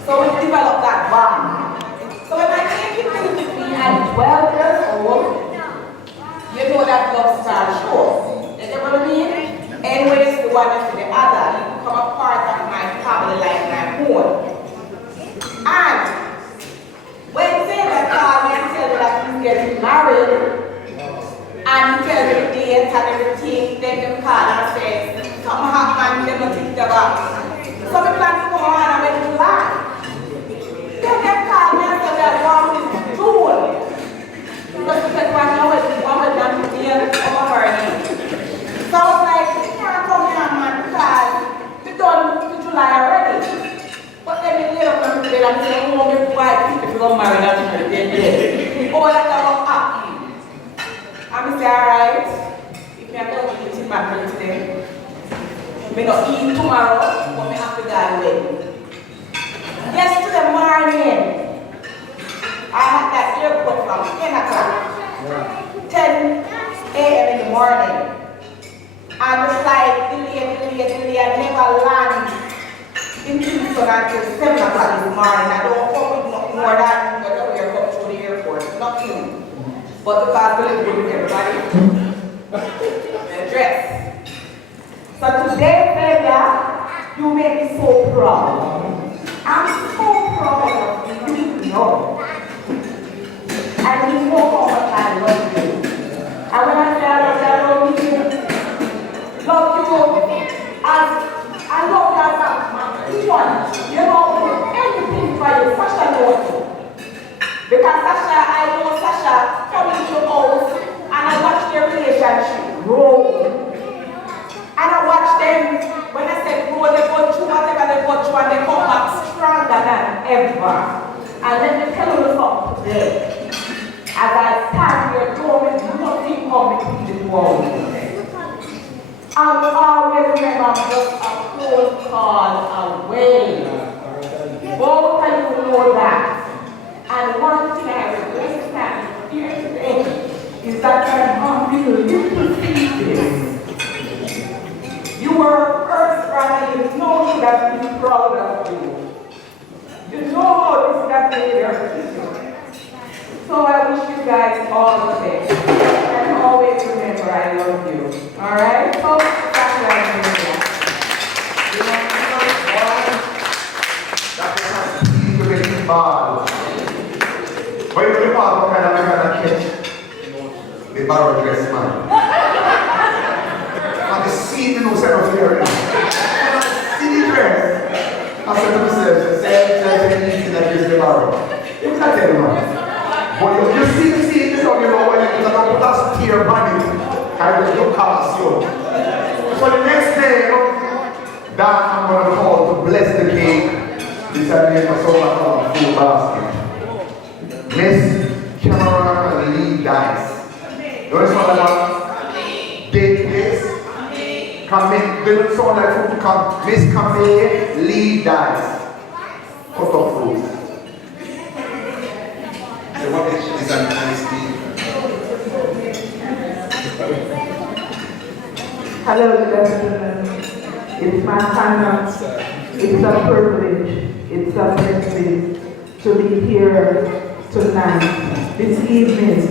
So we developed that bond. So when I take him with me at 12 years old, you know that love starts shows. You know what I mean? Anyways, the one after the other, you become a part of my family like my own. And when Savia called me and tell me that he's getting married, and he tells me the date and everything, then they call and say, something happened and they don't think about it. So we plan to come on and make it live. Then they call me and say that one is June. Because we said one hour is done to be over burning. So I was like, you can't come here, man, because we're done to July already. But then they later come to bed and say, oh, we're white people don't marry that to the day. Oh, that's not happening. I'm say, alright, if you are going to eat mackerel today, I may not eat tomorrow, but I have to go away. Yesterday morning, I had that airport from 10 o'clock, 10 a.m. in the morning. And the flight delayed, I never land in Kingston until 7 o'clock in the morning. I don't come with nothing more than whether we are going through the airport, nothing. But the fact will live with everybody. The dress. So today, Savia, you make me so proud. I'm so proud of you, you know. And you know how much I love you. And when I say I love you, as I love you as a one. You know, anything for ever. And let me tell you something today. As I stand here, don't nothing come between the walls. I'm always remember just a close call away. Both of you know that. And one thing I will understand here today is that I'm unbelievable to see this. You were a first brother, you know you have been proud of you. You know how this got made your future. So I wish you guys all the best. And always remember I love you. Alright? So that's what I'm doing. When you look at what kind of catch the barrel dress man. And the scene you know set of here. See the dress. I said to myself, say that is the barrel. You can't tell me man. But you see the scene, you know when you put a steer bunny, I will look past you. So the next day, that I'm going to call to bless the cake. This I made my soul out of full basket. Miss Cameron Lee Dice. You understand what I'm date this? Come in, they don't sound like food to come. Miss Camille Lee Dice. Cut off fruit. So what is an honesty? Hello, good afternoon. It's my honor. It's a privilege. It's a blessing to be here tonight, this evening,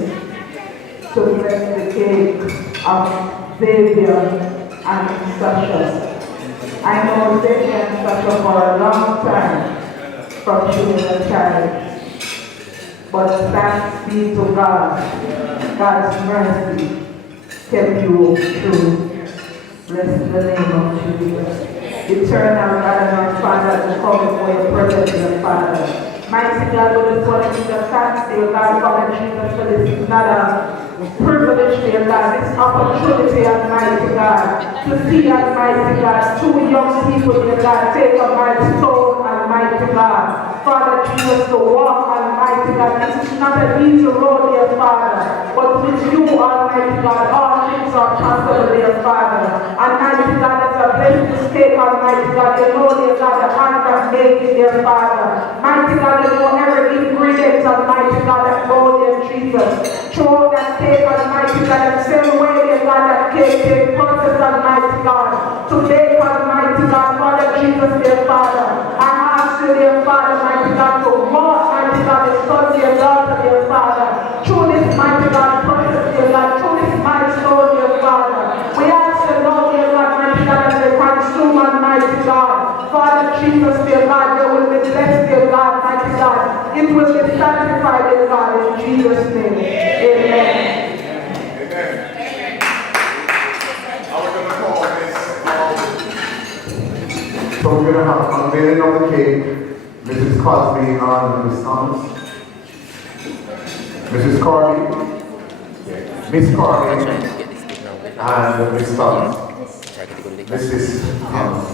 to bless the cake of Savia and Yasasha. I know Savia and Yasasha for a long time from she was a child. But thanks be to God, God's mercy kept you true. Bless the name of Jesus. Eternal God and our Father, to come before your presence, dear Father. Mighty God, we just want to give you thanks, dear God, Father Jesus, for this is not a privilege, dear God, this opportunity, Almighty God, to see, Almighty God, two young people, dear God, take a milestone, Almighty God. Father Jesus, to walk, Almighty God, this is not an easy road, dear Father, but with you, Almighty God, all things are possible, dear Father. Almighty God, as a blessed mistake, Almighty God, you know, dear God, the hand that made it, dear Father. Mighty God, you know every ingredient, Almighty God, that go, dear Jesus. Throw that cake, Almighty God, and same way, dear God, that cake take process, Almighty God. Today, Almighty God, Father Jesus, dear Father, I ask you, dear Father, mighty God, to walk, mighty God, the son, dear daughter, dear Father. Through this, mighty God, process, dear God, through this milestone, dear Father. We ask you, Lord, dear God, mighty God, as they consume, Almighty God. Father Jesus, dear God, they will be blessed, dear God, mighty God. It will be sanctified, dear God, in Jesus' name. Amen. Amen. I was going to call this. So we're going to have unveiling of the cake, Mrs. Cosby and Miss Thomas. Mrs. Corby, Miss Corby, and Miss Thomas. Mrs. Thomas.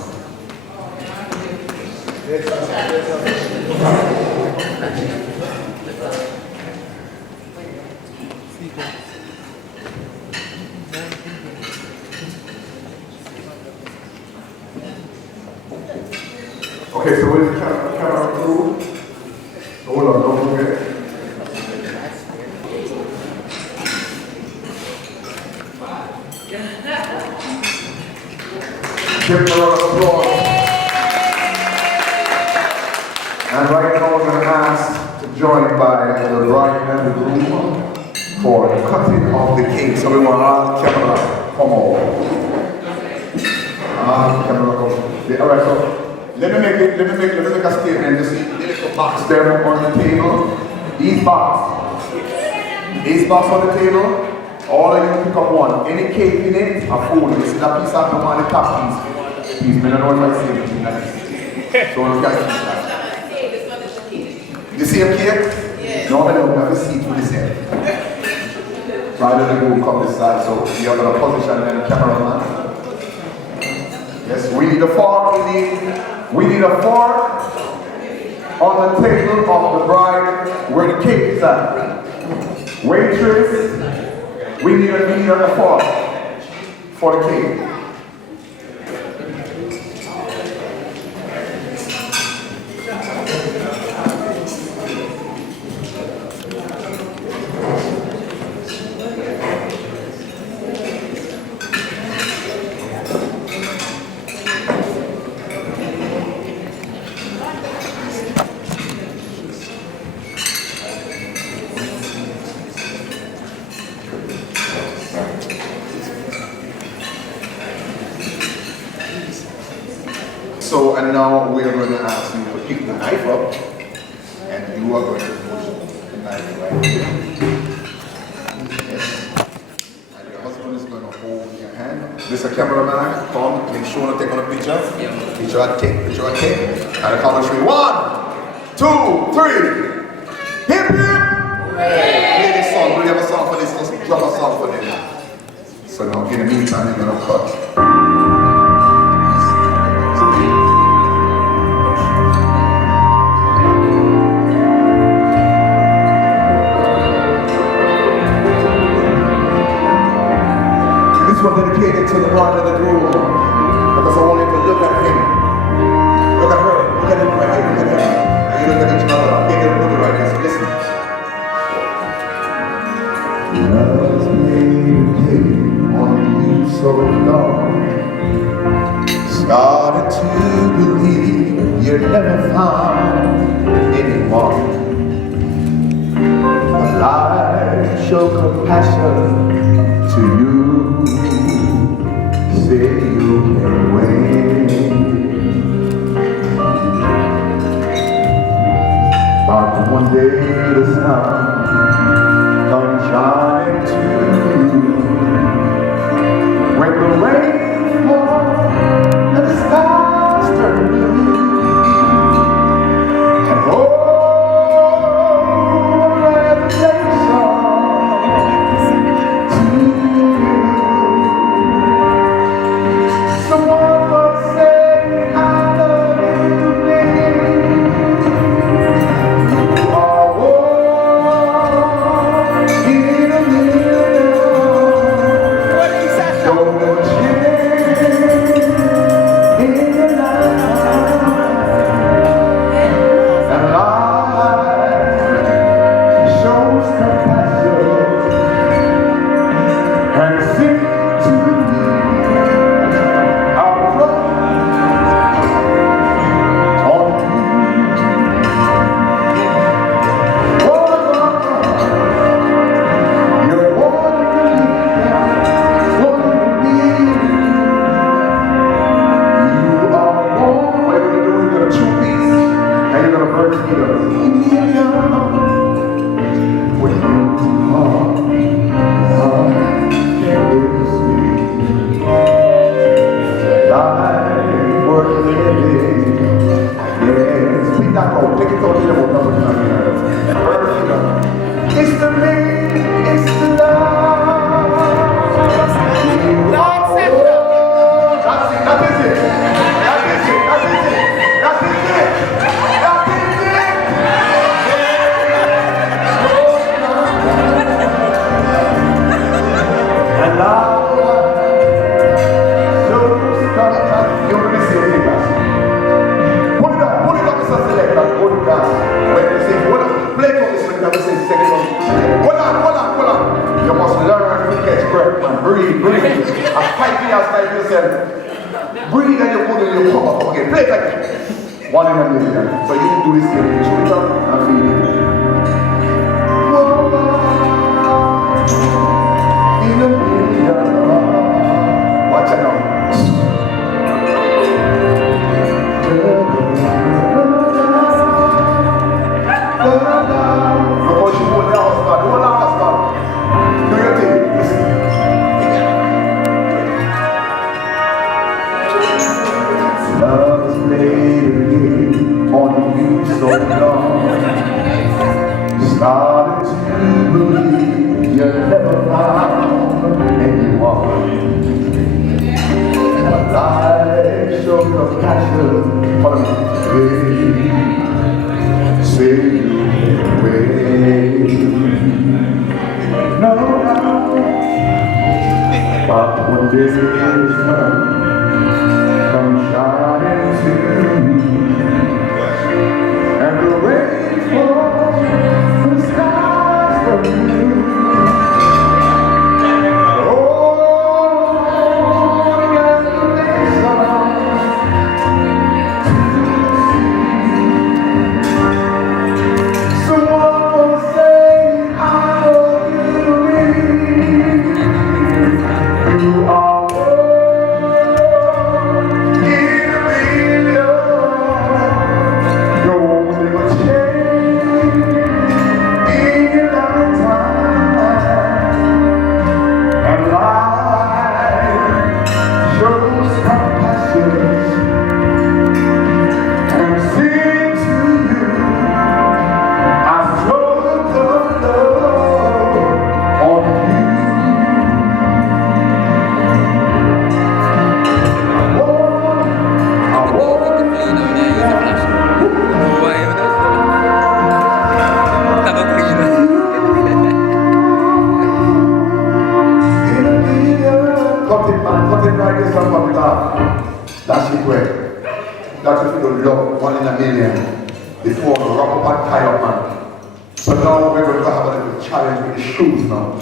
Okay, so where's the camera crew? Hold on, don't forget. Give them a round of applause. And right now we're going to ask to join by the bride and the groom for the cutting of the cake. So we want our camera come over. Camera come. All right, so let me make a statement. You see the little box there on the table. These box on the table. All of you pick up one. Any cake in it, a food. You see that piece of the one, the top piece. Please, I don't know if I say anything like this. So you guys keep that. The same cake? Yeah. No, I don't have a seat for the same. Rather than go come this side, so you have a position and a cameraman. Yes, we need a fork, we need a fork on the table of the bride where the cake is at. Waitress, we need a fork for the cake. So, and now we are going to ask you to pick the knife up, and you are going to push the knife right here. Yes. And your husband is going to hold your hand. This is a cameraman. Come, make sure to take on a picture. Picture at cake, picture at cake. And the count of 3. 1, 2, 3. Hip, hip! Play this song. We have a song for this. Let's drop a song for them. So now, in the meantime, you're going to cut. This one dedicated to the bride and the groom, because I want you to look at him, look at her, look at him right here, look at him, and you look at each other. I'm taking a movie right here, so listen. Love's made a day on you so long, started to believe you never found anyone. But life show compassion to you. Say you can wait, but one day the sun comes shining too. When the rain falls and the stars turn blue, and oh, let the day breathe and you put in your cup. Okay, play it like that. 1 in a million. So you can do this here. You shoot it up and feel it. In a million. Watch it now. Because you hold your husband. Hold your husband. Do your thing. Listen. Love's played a game on you so long. Started to believe you never found anyone. But life showed compassion for me. that if you don't love 1 in a million, before the rubber band tie up, man. So now we're going to have a little challenge with the shoes now.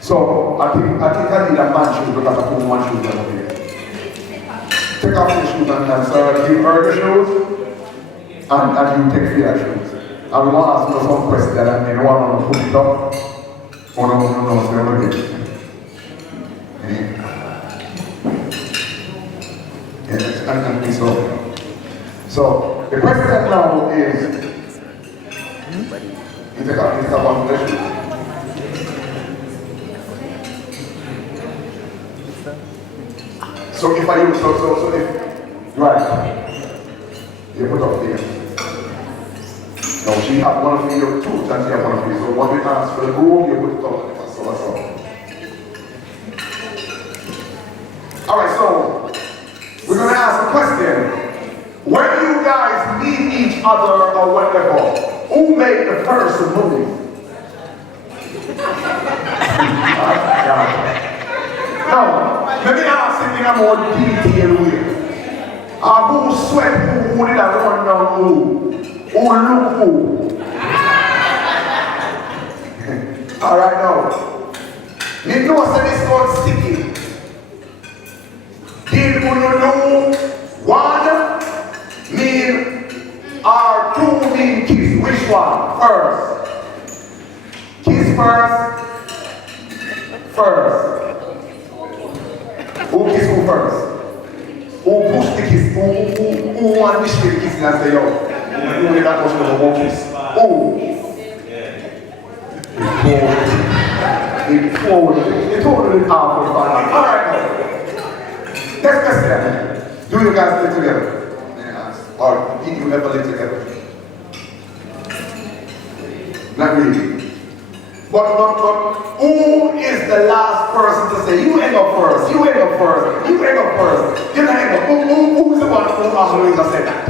So I think I need a man shoes because I put one shoes over here. Take off your shoes and sir, give her the shoes and you take your shoes. And we want to ask you some questions and then one on put it up. Oh no, so you're not good. And so the question now is, you take out one for the shoes. So if I use, so if, right, you put up here. Now she had one for your tooth and she had one for you. So what we ask for the groom, you put it up. So that's all. Alright, so we're going to ask a question. When you guys meet each other or whatever, who made the first move? Now, let me ask it in a more detailed way. Who sweat who did I run down who? Who look who? Alright now. You know that this called sticky. Did you know 1 mean or 2 mean kiss? Which one? First. Kiss first. First. Who kiss who first? Who push the kiss? Who want to the kiss and say, yo, you need that much of a kiss? Who? It totally powerful. Alright. Next question. Do you guys live together? Or did you ever live together? Not really. But who is the last person to say, you hang up first, you hang up first, you hang up first, you hang up? Who's the one who always has said that?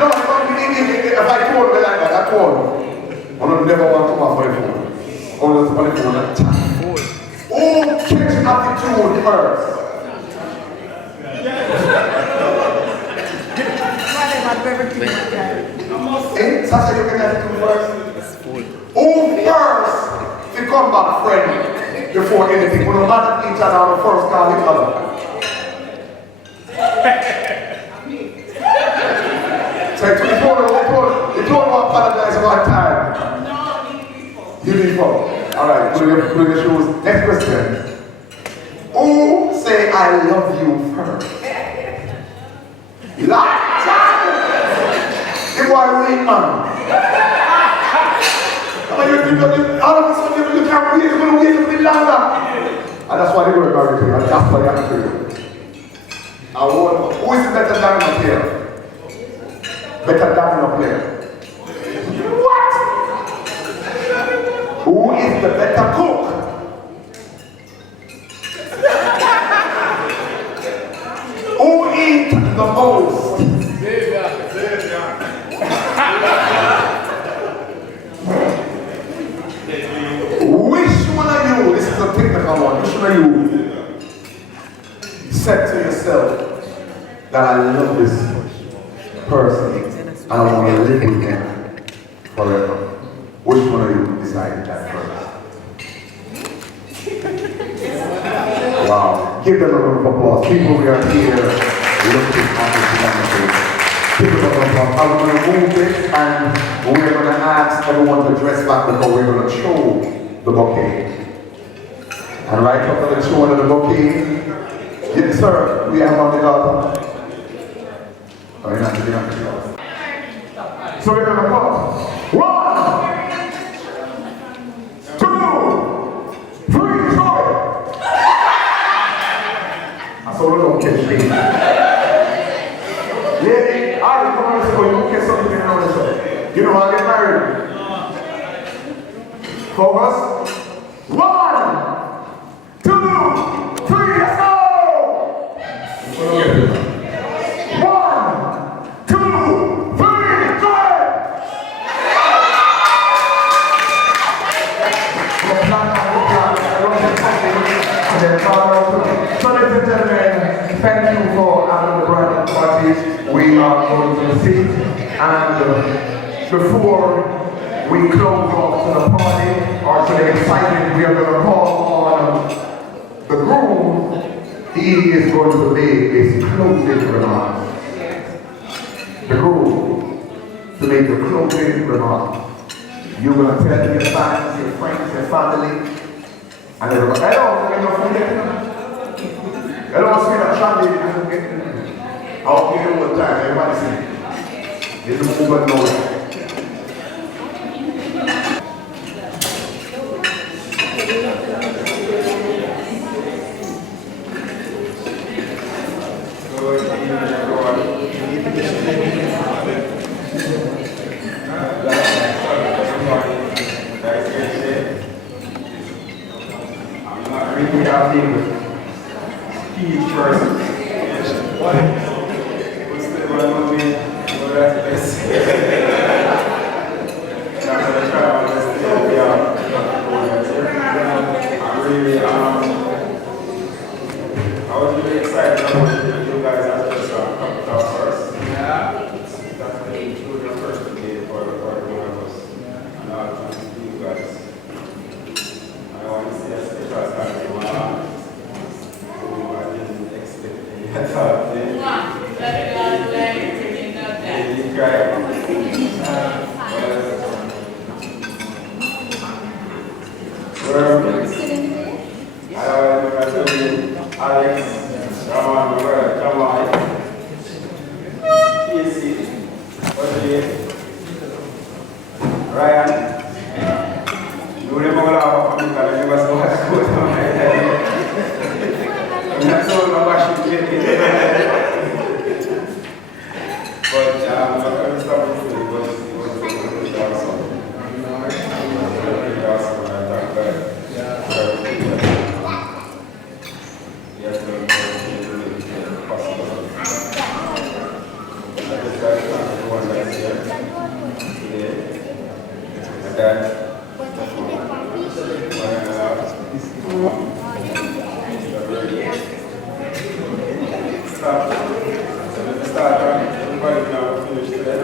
No, if I told me like that, I told you. I don't never want to come off my phone. Only the phone at the time. Who catch attitude first? Sasha, you can attitude first. Who first to come back friend before anything? When no matter each other on the first call each other. So you told him to apologize about time. You need more. Alright, put your shoes. Next question. Who say I love you first? Like time! If I win, man. All of a sudden, you can't wait, you're going to wait a bit longer. And that's why they go to everything. And that's why they have to do. Who is the better diamond up here? Better diamond up here. What? Who is the better cook? Who eats the most? Savia. Which one of you, this is a technical one, which one of you said to yourself that I love this person and I want to live with them forever? Which one of you decided that first? Wow. Give them a round of applause. People, we are here looking at this wonderful. Give them a round of applause. I'm going to move it and we're going to ask everyone to dress back because we're going to show the bouquet. And right after the showing of the bouquet, yes sir, we have on the daughter. Oh, you're not the daughter. So we're going to come. 1, 2, 3, stop it! I saw the little kid speaking. Lady, I come on this way, you get something on this way. You know how I get married? Focus. 1, 2, 3, let's go! 1, 2, 3, go! So the and gentlemen, thank you for having the bridal party. We are going to sit, and before we close off to the party, or to the excitement, we are going to call on the groom. He is going to make his closing remarks. The groom to make the closing remarks. You're going to tell your fans, your friends, your family, and everybody. Hello, hello, speak up, Shandy. I'll give you all the time, everybody sing. There's a movement nowhere. Good evening, everyone. I'm not really happy with speech person. But still, I know me, so that's best. I'm going to try my best to help you out. I'm really, I was really excited about you guys as just coming out first. That's truly the first day for one of us. And I'll try to see you guys. I want to say a special thank you to who I didn't expect any at all. He cried. I told you, Alex, come on, come on. Casey, Audrey, Ryan, you remember how I'm going to go to my head. I'm not so much to get it. But I'm not going to stop it because it was awesome. Really awesome, and I thank God. Yes, possible. I just got everyone that's here today. And then, start everybody now finish today.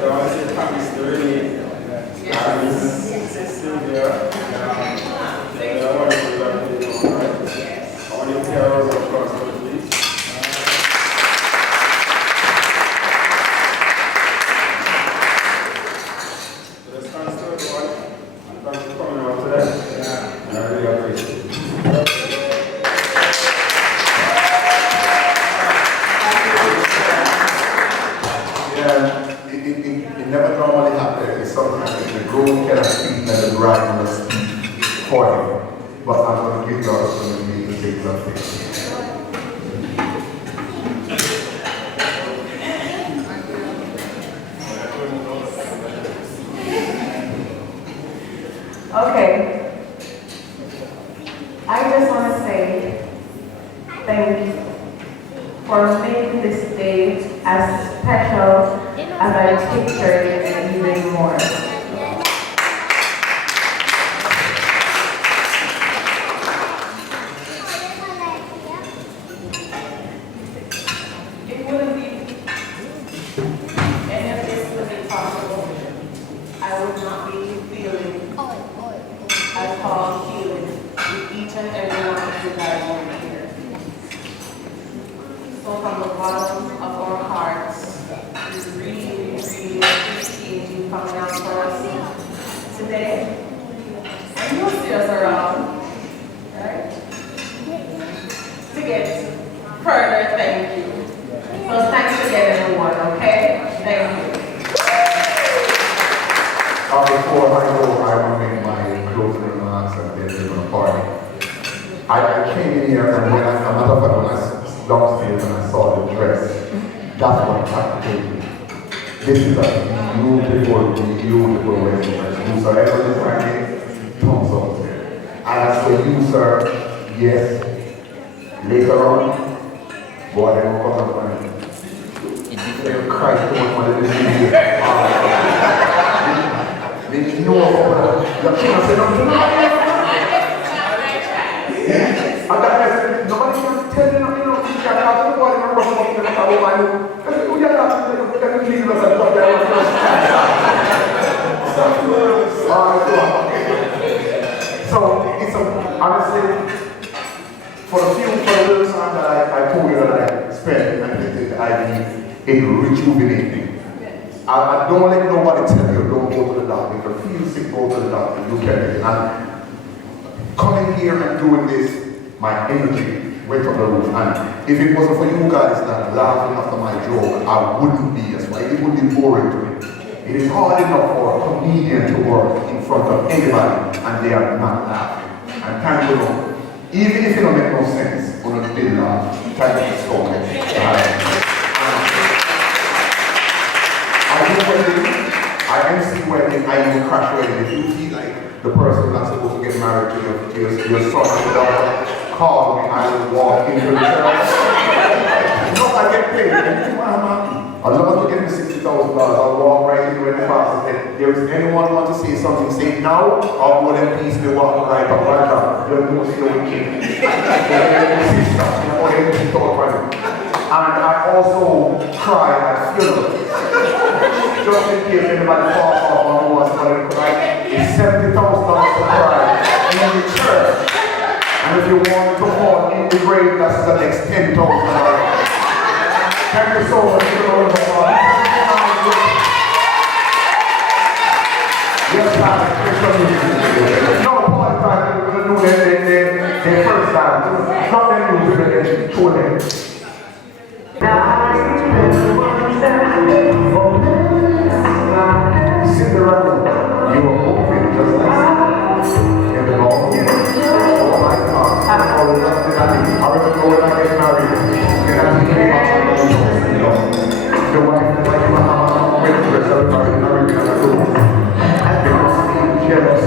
So I want to say thanks to Renee and Savia. I want to do that video, right? I want to hear us across the please. So let's thanks to everyone and thanks for coming out today. And I really appreciate it. It never normally happens. Sometimes the groom cannot speak and the bride must speak for him. But I'm going to give you the opportunity to take something. Okay. I just want to say thank you for making this day as special as I pictured it and even more. It wouldn't be any of this would be possible. I would not be feeling as Paul feeling with each and every one of you guys over here. So from the bottom of our hearts, we really appreciate you coming out for us today. And you'll see us around, right? To get further thank you. So thanks again everyone, okay? Thank you. Before I go, I want to make my closing remarks and then we're going to party. I came in here and when I, as a matter of fact, when I downstairs and I saw the dress, that's what attracted me. This is a beautiful wedding dress. You, sir, everyone is wearing thumbs up. And as for you, sir, yes, later on, boy, they will come up and they'll cry too much when they see you. They know about the king said, nobody can So it's honestly, for the little time that I told you that I spent and did the IV, it rejuvenated me. I don't let nobody tell you don't go to the doctor. If you feel sick, go to the doctor. You can get it. And coming here and doing this, my energy went on the roof. And if it wasn't for you guys that laughing after my joke, I wouldn't be as well. It would be boring to me. It is hard enough for a comedian to work in front of anybody and they are not laughing. And thank you, Lord. Even if it don't make no sense, we're not doing laugh. Thank you so much. I do wedding, I MC wedding, I even crash wedding. If you feel like the person that's supposed to get married to your son or daughter, call me, I will walk into the church. No, I get paid. As long as you get me $60,000, I'll walk right into the pastor and say, there is anyone want to say something, say now, I'll go and peace, they walk right up, right up. You'll go see the wicked. And I also cry at funerals. Just in case anybody falls off on who wants to cry, it's $70,000 to cry in the church. And if you want to fall in the grave, that's the next $10,000. Thank you so much for the Lord of God. Yes, I no part time we're going to do the first time. Not them music, but then show them. Cinderella, you were moving just like in the north. Oh my God. I remember when I get married. The wife is like my waitress, everybody married in the room. And they must be jealous.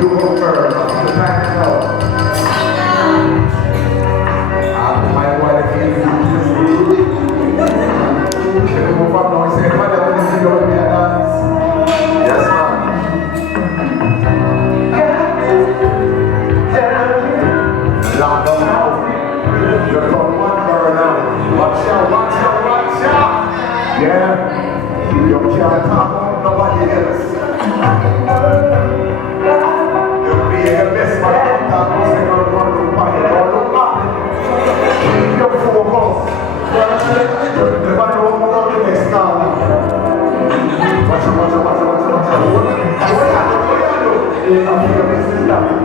You will burn the back door. My wife is the move up now and say, Madam, this is going to be a dance. Yes, ma'am. Lock them out. You're from one burn now. Watch out, watch out, watch out. Yeah. You can't talk about nobody else. You'll be the best man of that person on the party. Don't look back. Keep your focus. The battle will move on the next time. Watch out, watch out, watch out, watch out, watch out. What do you do? I'm here, Mrs. David.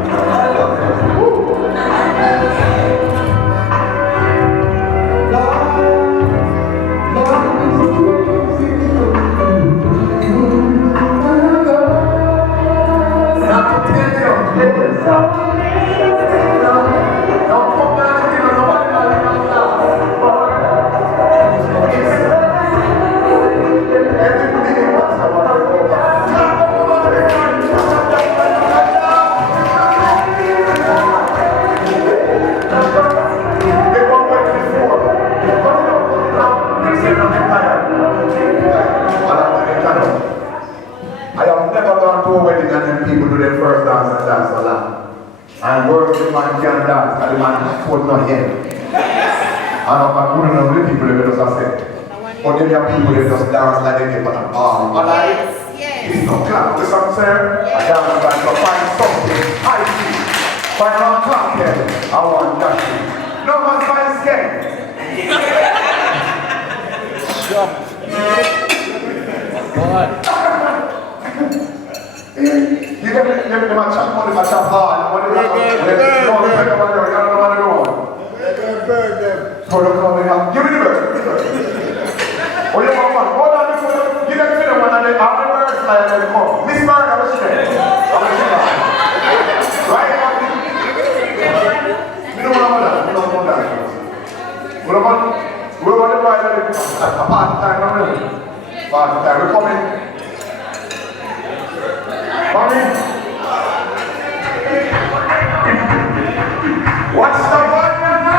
And work the man can dance, and the man foot not here. And I'm going to know the people that just say, but then there are people that just dance like they get on a bar. But it's not clap with some sir. I dance like to find something, I see. Find my clap here, I want that. No man's find scared. You get my chop money, my chop hard. What is that? No, you don't want to go. Hold on, give me the bird. Oh, you want one? Hold on, give them to the one and then have the bird fly and then come. Miss Bird, I'm a shit. Right? We don't want that. We don't want that. We want the bride at a party time, not really. Party time, we're coming. Mommy. What's the button now?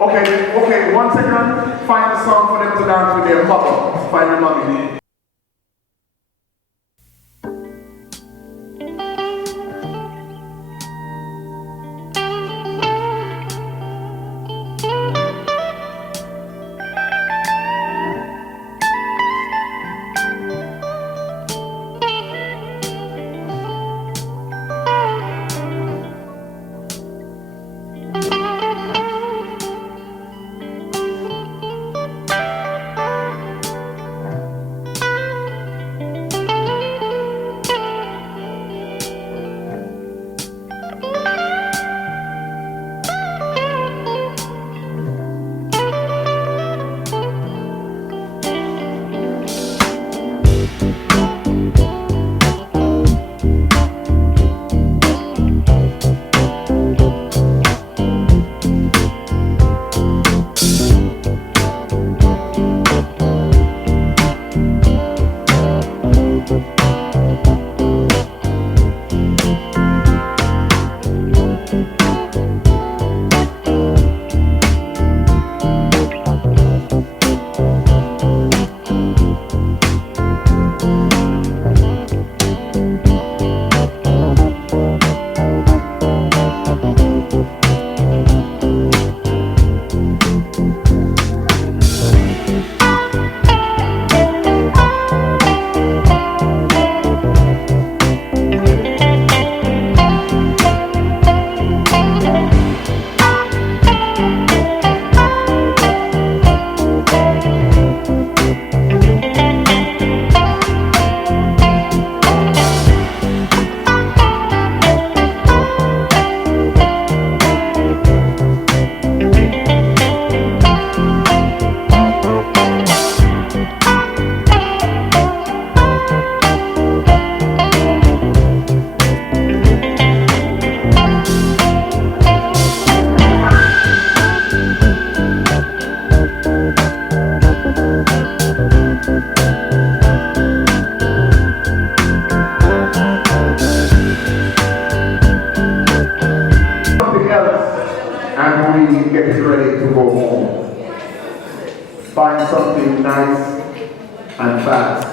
Okay, 1 second. Find a song for them to dance with their mother. Find your mommy. And we getting ready to go home. Find something nice and fast.